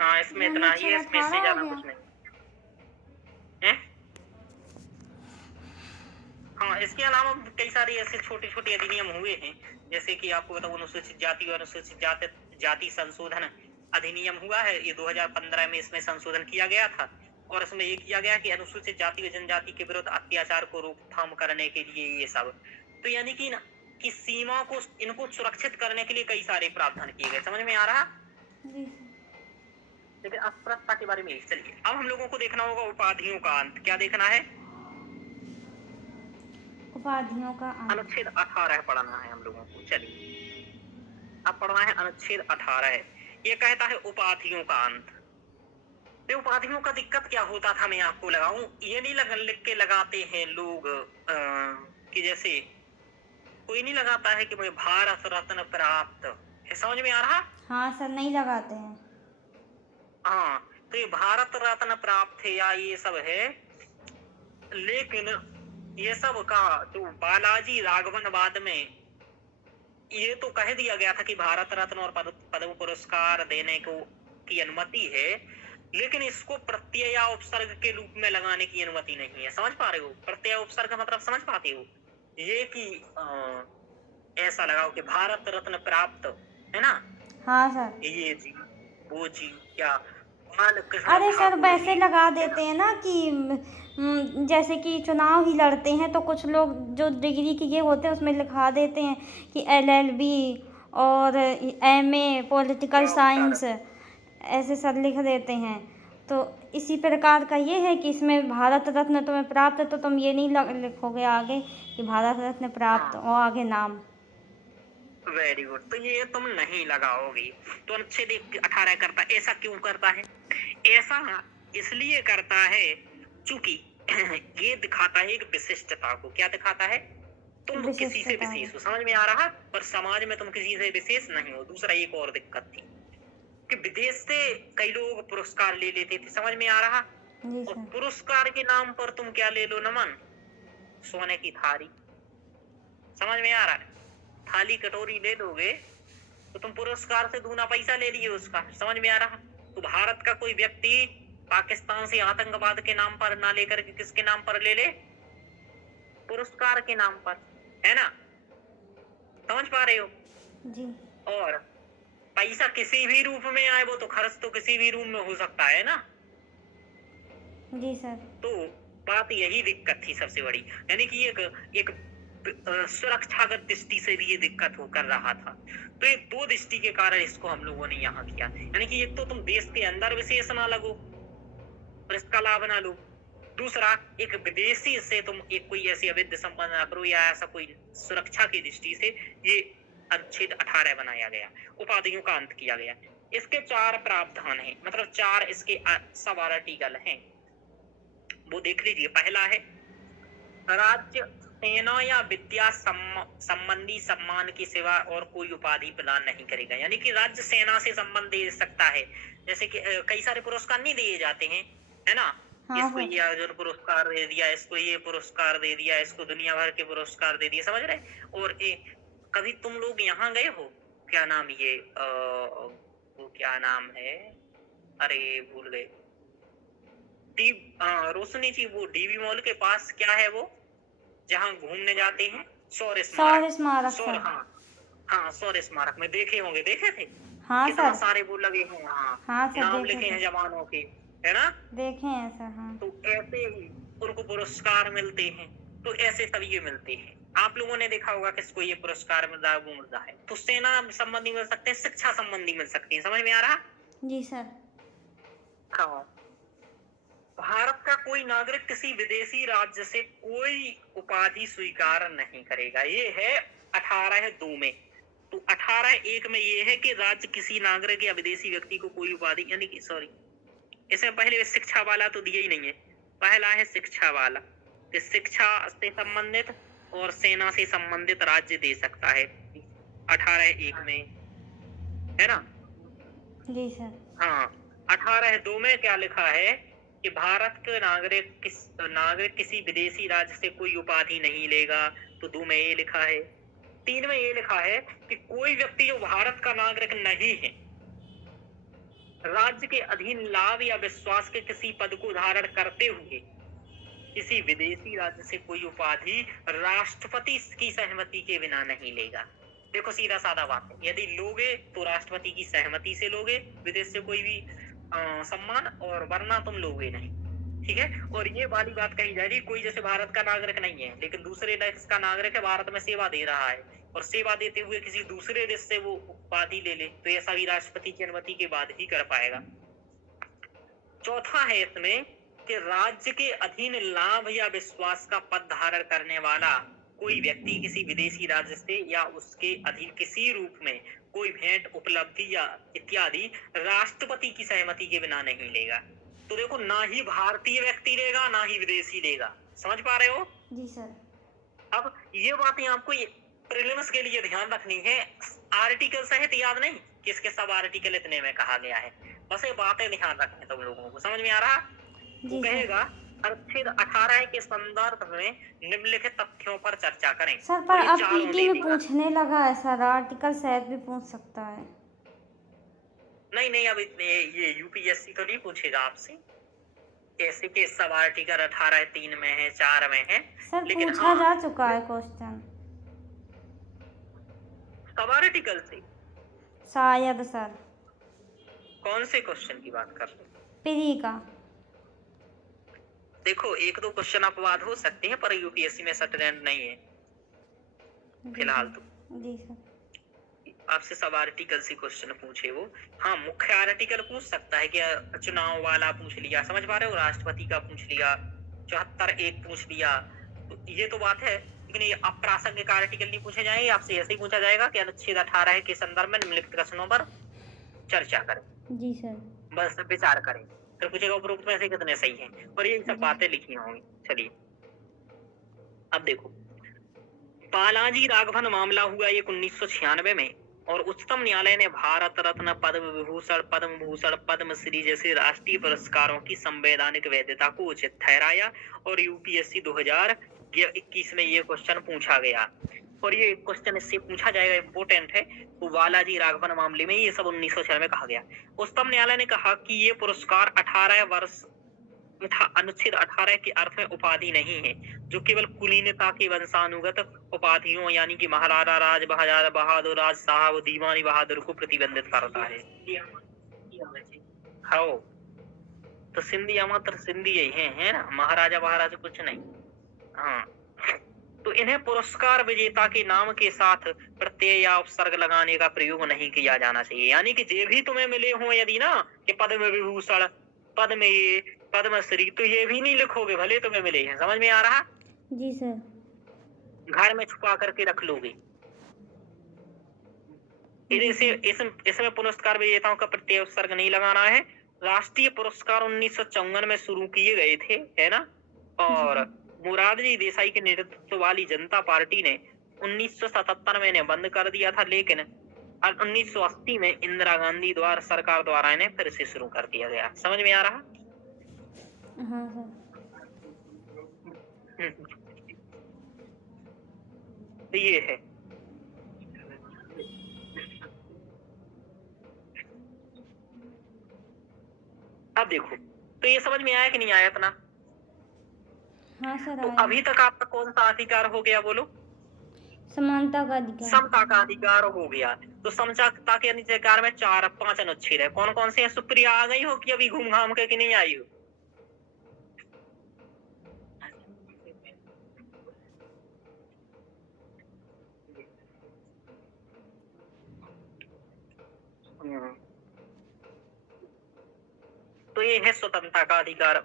हाँ इसमें इतना ही है, इसमें इससे ज्यादा कुछ नहीं है। हाँ इसके अलावा कई सारे ऐसे छोटे छोटे अधिनियम हुए हैं, जैसे कि आपको बताऊं अनुसूचित जाति और अनुसूचित जाति संशोधन अधिनियम हुआ है, ये 2015 में इसमें संशोधन किया गया था, और इसमें ये किया गया कि अनुसूचित जाति और जनजाति के विरुद्ध अत्याचार को रोकथाम करने के लिए ये सब, तो यानी कि कि सीमा को इनको सुरक्षित करने के लिए कई सारे प्रावधान किए गए, समझ में आ रहा? लेकिन अस्पृश्यता के बारे में यही। चलिए अब हम लोगों को देखना होगा उपाधियों का अंत, क्या देखना है? उपाधियों का अंत। अनुच्छेद 18 पढ़ना है हम लोगों को। चलिए अब पढ़ना है अनुच्छेद 18। ये कहता है उपाधियों का अंत। तो उपाधियों का दिक्कत क्या होता था, मैं आपको लगाऊं, ये नहीं लिख के लगाते हैं लोग कि जैसे कोई नहीं लगाता है कि मुझे भारत रत्न प्राप्त है, समझ में आ रहा? हाँ सर नहीं लगाते हैं। हाँ तो ये भारत रत्न प्राप्त है या ये सब है, लेकिन ये सब का जो बालाजी राघवनवाद में ये तो कह दिया गया था कि भारत रत्न और पद्म पुरस्कार देने को की अनुमति है, लेकिन इसको प्रत्यय या उपसर्ग के रूप में लगाने की अनुमति नहीं है, समझ पा रहे हो? प्रत्यय उपसर्ग मतलब समझ पाते हो? ये कि ऐसा लगाओ कि भारत रत्न प्राप्त, है ना? हाँ सर। ये जी वो जी क्या अरे सर वैसे लगा देते हैं ना कि जैसे कि चुनाव ही लड़ते हैं तो कुछ लोग जो डिग्री किए होते हैं उसमें लिखा देते हैं कि LLB और MA पॉलिटिकल साइंस, ऐसे सर लिख देते हैं। तो इसी प्रकार का ये है कि इसमें भारत रत्न तुम्हें प्राप्त है तो तुम ये नहीं लिखोगे आगे कि भारत रत्न प्राप्त और आगे नाम। Very good. तो ये तुम नहीं लगाओगी। तो अनुच्छेद 18 करता, ऐसा क्यों करता है? ऐसा इसलिए करता है चूंकि ये दिखाता है एक विशिष्टता को। क्या दिखाता है? तुम किसी से विशिष्टता विशेष हो, समझ में आ रहा, पर समाज में तुम किसी से विशेष नहीं हो। दूसरा एक और दिक्कत थी कि विदेश से कई लोग पुरस्कार ले लेते थे, समझ में आ रहा, जी और सर। पुरस्कार के नाम पर तुम क्या ले लो नमन? सोने की थाली। समझ में आ रहा है? थाली कटोरी ले लोगे तो तुम पुरस्कार से दूना पैसा ले लिए उसका। समझ में आ रहा? तो भारत का कोई व्यक्ति पाकिस्तान से आतंकवाद के नाम पर ना लेकर के किसके नाम पर ले ले? पुरस्कार के नाम पर, है ना? समझ पा रहे हो? जी। और पैसा किसी भी रूप में आए, वो तो खर्च तो किसी भी रूप में हो सकता है ना। जी सर। तो बात यही दिक्कत थी सबसे बड़ी, यानी कि एक सुरक्षागत दृष्टि से भी ये दिक्कत हो कर रहा था। तो ये दो दृष्टि के कारण इसको हम लोगों ने यहाँ किया, यानी कि एक तो तुम देश के अंदर विशेष ना लगो और इसका लाभ ना लो, दूसरा एक विदेशी से तुम एक कोई ऐसी अवैध संबंध ना करो, या ऐसा कोई सुरक्षा की दृष्टि से ये अनुच्छेद 18 बनाया गया, उपाधियों का अंत किया गया। इसके 4 प्रावधान हैं, मतलब 4 इसके सब आर्टिकल हैं, वो देख लीजिए। पहला है राज्य सेना या विद्या संबंधी सम्मान की सिवा और कोई उपाधि प्रदान नहीं करेगा। यानी कि राज्य सेना से संबंध दे सकता है, जैसे कि कई सारे पुरस्कार नहीं दिए जाते हैं, है ना? हाँ इसको ये अर्जुन पुरस्कार दे दिया, इसको ये पुरस्कार दे दिया, इसको दुनिया भर के पुरस्कार दे दिए, समझ रहे? और कभी तुम लोग यहाँ गए हो, क्या नाम ये वो क्या नाम है, अरे भूल गए, रोशनी जी, वो डीवी मॉल के पास क्या है वो, जहाँ घूमने जाते हैं? शौर्य स्मारक। हाँ, शौर्य स्मारक में देखे होंगे, देखे थे? हाँ कितना सर। सारे वो लगे हैं, हाँ सर, नाम देखे लिखे हैं थे। जवानों के, है ना? देखे हैं सर। हाँ। तो ऐसे ही उनको पुरस्कार मिलते हैं, तो ऐसे सब ये मिलते हैं। आप लोगों ने देखा होगा किसको ये पुरस्कार मिलता है, वो मिलता है। तो सेना संबंधी मिल सकते हैं, शिक्षा संबंधी मिल सकती है, समझ में आ रहा? जी सर। हाँ, भारत का कोई नागरिक किसी विदेशी राज्य से कोई उपाधि स्वीकार नहीं करेगा, ये है 18(2) में। तो 18(1) में ये है कि राज्य किसी नागरिक या विदेशी व्यक्ति को कोई उपाधि, यानी कि सॉरी, इसमें पहले शिक्षा वाला तो दिया ही नहीं है, पहला है शिक्षा वाला, कि शिक्षा से संबंधित और सेना से संबंधित राज्य दे सकता है 18(1) में, है ना? जी सर। हाँ, 18(2) में क्या लिखा है कि भारत के नागरिक किसी विदेशी राज्य से कोई उपाधि नहीं लेगा। तो 2 में ये लिखा है। 3 में ये लिखा है कि कोई व्यक्ति जो भारत का नागरिक नहीं है, राज्य के अधीन लाभ या विश्वास के किसी पद को धारण करते हुए किसी विदेशी राज्य से कोई उपाधि राष्ट्रपति की सहमति के बिना नहीं लेगा। देखो सीधा साधा बात है, यदि लोगे तो राष्ट्रपति की सहमति से लोगे विदेश से कोई भी सम्मान, और वरना तुम लोगे नहीं, ठीक है? और ये वाली बात कही जा रही, कोई जैसे भारत का नागरिक नहीं है लेकिन दूसरे देश का नागरिक है, भारत में सेवा दे रहा है, और सेवा देते हुए किसी दूसरे देश से वो उपाधि ले ले, तो ऐसा भी राष्ट्रपति की अनुमति के बाद ही कर पाएगा। चौथा है इसमें कि राज्य के अधीन लाभ या विश्वास का पद धारण करने वाला कोई व्यक्ति किसी विदेशी राज्य से या उसके अधीन किसी रूप में कोई भेंट, उपलब्धि या इत्यादि राष्ट्रपति की सहमति के बिना नहीं लेगा। तो देखो, ना ही भारतीय व्यक्ति लेगा ना ही विदेशी लेगा, समझ पा रहे हो? जी सर। अब ये बातें आपको प्रीलिम्स के लिए ध्यान रखनी है, आर्टिकल सहित याद नहीं कि इसके सब आर्टिकल इतने में कहा गया है, बस ये बातें ध्यान रखनी तुम लोगों को, समझ में आ रहा? वो कहेगा अनुच्छेद 18 के संदर्भ में निम्नलिखित तथ्यों पर चर्चा करें। सर पर अब पीटी में पूछने लगा है सर, आर्टिकल शायद भी पूछ सकता है। नहीं, अब ये यूपीएससी तो नहीं पूछेगा आपसे, ऐसे के सब आर्टिकल 18(3) में है, 4 में है, सर लेकिन पूछा जा चुका है क्वेश्चन सब आर्टिकल से शायद सर। कौन से क्वेश्चन की बात कर रहे हो? प्री का। देखो, 1-2 क्वेश्चन अपवाद हो सकते हैं, पर यूपीएससी में सर्टेन नहीं है फिलहाल तो। जी सर। आपसे सब आर्टिकल से क्वेश्चन पूछे वो, हाँ मुख्य आर्टिकल पूछ सकता है कि चुनाव वाला पूछ लिया, समझ पा रहे हो? राष्ट्रपति का पूछ लिया, 74(1) पूछ लिया, तो ये तो बात है लेकिन ये अप्रासंगिक आर्टिकल नहीं पूछे जाएंगे, आपसे ऐसे ही पूछा जाएगा कि अनुच्छेद 18 के संदर्भ में निम्नलिखित प्रश्नों पर चर्चा करें, जी सर। बस विचार करें। फिर पूछेगा उपरोक्त में से कितने सही हैं, और ये सब बातें लिखी होंगी। चलिए अब देखो, बालाजी राघवन मामला हुआ एक 1996 में, और उच्चतम न्यायालय ने भारत रत्न, पद्म विभूषण, पद्म भूषण, पद्मश्री जैसे राष्ट्रीय पुरस्कारों की संवैधानिक वैधता को उचित ठहराया। और यूपीएससी 2021 में ये क्वेश्चन पूछा गया, और ये क्वेश्चन इससे पूछा जाएगा, इम्पोर्टेंट है। तो बालाजी राघवन मामले में ये सब 1996 में कहा गया। उच्चतम न्यायालय ने कहा कि ये पुरस्कार 18 वर्ष अनुच्छेद 18 के अर्थ में उपाधि नहीं है, जो केवल कुलीनता के वंशानुगत उपाधियों यानी कि महाराणा राज बहादुर राज साहब, दीवानी बहादुर को प्रतिबंधित करता है। हाँ, तो सिंधिया मात्र सिंधी ही है ना, महाराजा महाराजा कुछ नहीं। हाँ, तो इन्हें पुरस्कार विजेता के नाम के साथ प्रत्यय या उपसर्ग लगाने का प्रयोग नहीं किया जाना चाहिए। यानी कि जे भी तुम्हें मिले हो यदि ना कि पद्म विभूषण, पद्म ये, पद्मश्री, तो ये भी नहीं लिखोगे भले तुम्हें मिले हैं। समझ में आ रहा? जी सर। घर में छुपा करके रख लोगे। इसमें पुरस्कार विजेताओं का प्रत्यय उपसर्ग नहीं लगाना है। राष्ट्रीय पुरस्कार 1954 में शुरू किए गए थे, है ना, और मोरारजी देसाई के नेतृत्व वाली जनता पार्टी ने 1977 में इन्हें बंद कर दिया था, लेकिन 1980 में इंदिरा गांधी द्वारा सरकार द्वारा इन्हें फिर से शुरू कर दिया गया। समझ में आ रहा? हाँ सर। तो ये है। अब देखो, तो ये समझ में आया कि नहीं आया इतना? हाँ सर तो आया। अभी तक आपका कौन सा अधिकार हो गया बोलो? समानता का अधिकार। समता का अधिकार हो गया। तो समता के अधिकार में 4-5 अनुच्छेद है। कौन कौन से हैं? सुप्रिया आ गई हो कि अभी घूम घाम के कि नहीं आई हो? तो ये है स्वतंत्रता का अधिकार।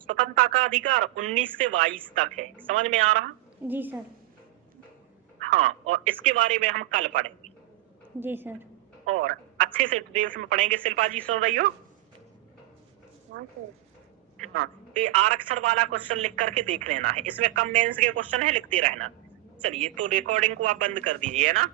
स्वतंत्रता का अधिकार 19 से 22 तक है। समझ में आ रहा? जी सर। हाँ, और इसके बारे में हम कल पढ़ेंगे। जी सर। और अच्छे से डिटेल्स में पढ़ेंगे। शिल्पा जी सुन रही हो? हाँ सर। हाँ, तो ये आरक्षण वाला क्वेश्चन लिख करके देख लेना है। इसमें कम मेंस के क्वेश्चन है, लिखते रहना। चलिए, तो रिकॉर्डिंग को आप बंद कर दीजिए ना।